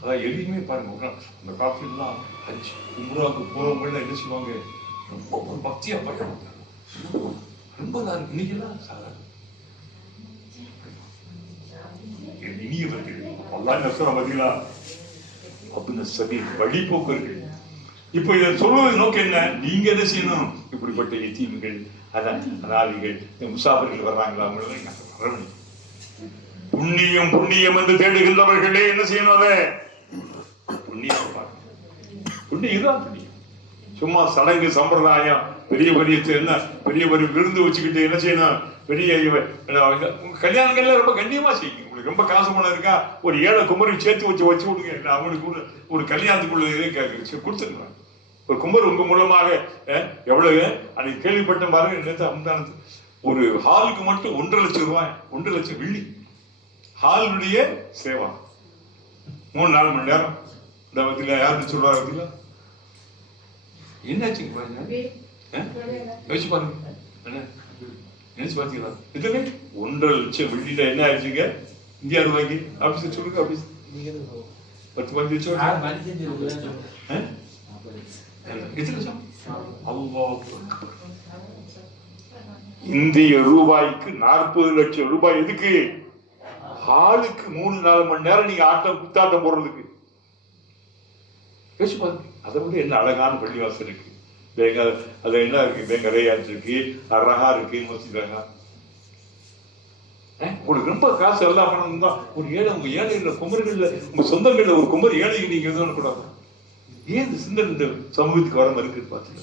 அதான் எளிமையே பாருங்க. அந்த காஃபிலாம் ஹஜ் உம்ராவுக்கு போறவங்க என்ன செய்வாங்க, ரொம்ப ஒரு பக்தியா பண்றாங்க. ரொம்ப இன்னைக்கெல்லாம் அல்லாஹ் என்ன சொல்ற பாத்தீங்களா? அப்படின்னு சபீல் வழிபோக்கர்கள். இப்போ இதை சொல்வது நோக்கம் என்ன? நீங்க என்ன செய்யணும்? இப்படிப்பட்ட எத்தீம்கள், அனாதைகள், முசாஃபிர்கள் வர்றாங்களா, அவங்களெல்லாம் அரவணை. புண்ணியம் புண்ணியம் என்று தேடுகின்றவர்களே என்ன செய்யணும்? அதை புண்ணியம் புண்ணியம், இதுதான் புண்ணியம். சும்மா சடங்கு சம்பிரதாயம், பெரிய பெரிய என்ன பெரிய பெரிய விருந்து வச்சுக்கிட்டு என்ன செய்யணும்? பெரிய கல்யாணங்கள்ல ரொம்ப கண்ணியமா செய்யுங்க. உங்களுக்கு ரொம்ப காசு பணம் இருக்கா, ஒரு ஏழை குமரி சேர்த்து வச்சு விடுங்க. அவங்களுக்கு ஒரு கல்யாணத்துக்குள்ள கொடுத்துருங்க. ஒரு குமர் உங்க மூலமாக எவ்வளவு அன்னைக்கு கேள்விப்பட்ட பாருங்க, ஒரு ஹாலுக்கு மட்டும் 1.5 லட்சம் ரூபாய், 1.5 லட்சம் வெள்ளி ஹாலுடைய சேவா. 3-4 மணி நேரம். இந்த பத்தில யாருன்னு சொல்றாரு பத்தில என்னாச்சுங்க பாருங்க, யோசிச்சு பாருங்க, நினைச்சு பாத்தீங்களா? இதுவே 1.5 லட்சம் வெள்ளியில என்ன ஆயிடுச்சுங்க இந்தியா ரூபாய்க்கு? ஆபீஸ் சொல்லுங்க, ஆபீஸ் 10-15 லட்சம். இந்திய ரூபாய்க்கு 40 லட்சம் ரூபாய். எதுக்கு? ஹாலுக்கு 3-4 மணி நேரம் நீங்க குத்தாட்டம் போடுறதுக்கு. அதை விட என்ன அழகான பள்ளிவாசல் இருக்கு, அது என்ன இருக்கு, வேங்கரையாற்று இருக்கு, ரகா இருக்கு, மசித் ரகா. உங்களுக்கு ரொம்ப காசு எல்லாம் பணம் தான். ஒரு ஏழை, உங்க ஏழைகள குமரிகள்ல, உங்க சொந்தங்கள்ல ஒரு குமரி ஏழைக்கு நீங்க எதுவும் கூடாது. ஏன் இந்த சிந்தனை இந்த சமூகத்துக்கு வர மறுக்குது பாத்தீங்க?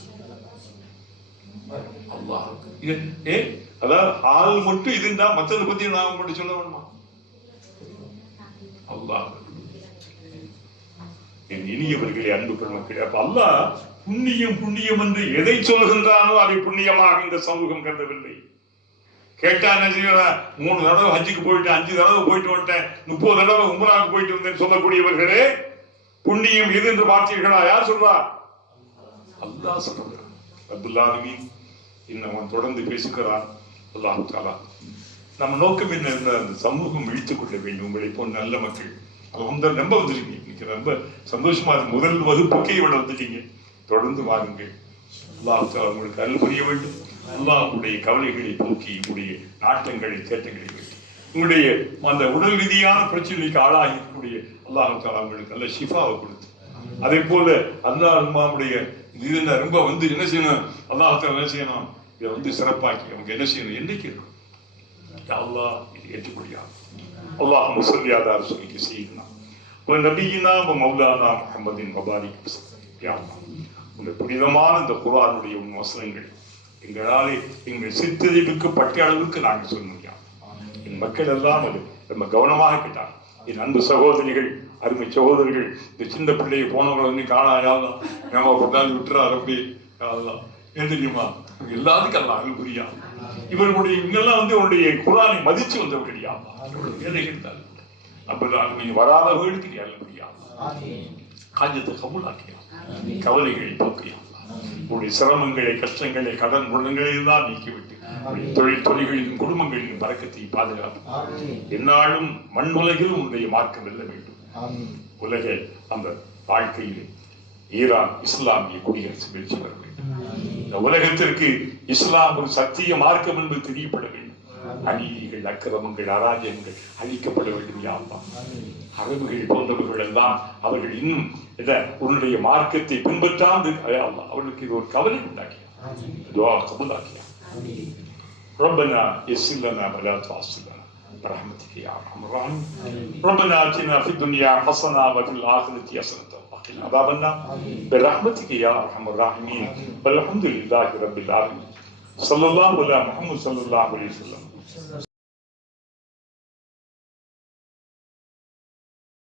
அதாவது ஆள் மட்டும் இதுன்னா மற்றதை பத்தி நான் மட்டும் சொல்ல வேணுமா? அல்லாஹ் என் இனியவர்களே, அன்பு பெருமக்களே, அப்ப அல்லாஹ் புண்ணியம் புண்ணியம் என்று எதை சொல்கின்றானோ அதை புண்ணியமாக இந்த சமூகம் கருதவில்லை. கேட்டா என்ன செய்யற? 3 தடவை ஹஜ்ஜுக்கு போயிட்டேன், 5 தடவை போயிட்டு வந்துட்டேன், 30 தடவை உம்ராவுக்கு போயிட்டு வந்தேன் சொல்லக்கூடியவர்களே, புண்ணியம் எது என்று பார்த்தீர்களா? யார் சொல்றா? அல்லாஹ் சொல்றான். ரப்பல் ஆலமீன் இன்னும் தொடர்ந்து பேசுகிறான். அல்லாஹ் தஆலா நம்ம நோக்கம் என்ன? அந்த சமூகம் இழுத்துக் கொள்ள வேண்டும். உங்களை போன்ற நல்ல மக்கள் அவங்க நம்ப வந்துட்டீங்க. இன்னைக்கு ரொம்ப சந்தோஷமா இருக்கு. முதல் வகுப்புக்கே இவ்வளவு வந்துட்டீங்க. தொடர்ந்து வாருங்கள். அல்லாஹ் தஆலா உங்களுக்கு அருள் புரிய வேண்டும். அல்லாஹ்வுடைய கவலைகளை போக்கி உங்களுடைய நாட்டங்களை தேட்டங்களை வைத்து உங்களுடைய அந்த உடல் ரீதியான பிரச்சனைக்கு ஆளாகி இருக்கக்கூடிய அல்லாஹ் தஆலா உங்களுக்கு நல்ல ஷிஃபாவை கொடுத்து, அதே போல அல்லாஹ்வுடைய இது ரொம்ப என்ன செய்யணும்? அல்லாஹ் தஆலா என்ன செய்யணும்? இதை சிறப்பாக்கி அவங்க என்ன செய்யணும்? என்னைக்கு இருக்கும் அல்லாஹ் இது ஏற்றுக்கொள்ளியா? அல்லாஹும்ம ஸல்லி அலா ரசூலிக சய்யிதினா வ நபியினா வ மௌலானா முஹம்மதின் வ பாரிக் வஸல்லம். யா அல்லாஹ், உங்களுடைய புனிதமான இந்த குர்ஆனுடைய வசனங்கள் எங்களாலே எங்கள் சித்தறிவுக்கு பட்ட அளவுக்கு நாங்கள் சொல்ல முடியாது. என் மக்கள் எல்லாம் அது ரொம்ப கவனமாக கேட்டாங்க. என் அன்பு சகோதரிகள், அருமை சகோதரிகள், இந்த சின்ன பிள்ளையை போனவங்களை வந்து காணாயாதான் நம்ம கொண்டாந்து விட்டுறாரு. அப்படி ஏன் தெரியுமா? எல்லாத்துக்கும் அல்ல அருள் புரியா. இவர்களுடைய இவங்கெல்லாம் அவருடைய குர்ஆனை மதிச்சு வந்தவர்கள் யாவா ஏழைகள் தான். அப்ப நீங்க வராதவர்களுக்கு அருள் புரியா. காஞ்சத்தை கபூலாக்கியா, கவலைகளை போக்கியா, உங்களுடைய சிரமங்களை, கஷ்டங்களை, கடன் குணங்களை எல்லாம் நீக்கிவிட்டு தொழில்களின் குடும்பங்களின் பரக்கத்தை பாதுகாப்பு. என்னாலும் மண் உலகில் உன்னுடைய மார்க்கம் வெல்ல வேண்டும். உலக அந்த வாழ்க்கையில் ஈரான் இஸ்லாமிய குடியரசு வெற்றி பெற வேண்டும். இந்த உலகத்திற்கு இஸ்லாம் ஒரு சத்திய மார்க்கம் என்பது தெரியப்பட வேண்டும். அநீதிகள், அக்கிரமங்கள், அராஜகங்கள் அழிக்கப்பட வேண்டும். யா அல்லாஹ், அரபுகள் போன்றவர்கள் எல்லாம் அவர்கள் இன்னும் உன்னுடைய மார்க்கத்தை பின்பற்றாது அவர்களுக்கு இது ஒரு கவலை உண்டாக்கியா, துஆ கபூலாக்கியா. ربنا يسر لنا ولا تعسر لنا برحمتك يا ارحم الراحمين. ربنا آتنا في الدنيا حسنة وفي الآخرة حسنة وقنا عذاب النار برحمتك يا ارحم الراحمين. والحمد لله رب العالمين. صلى الله على محمد صلى الله عليه وسلم.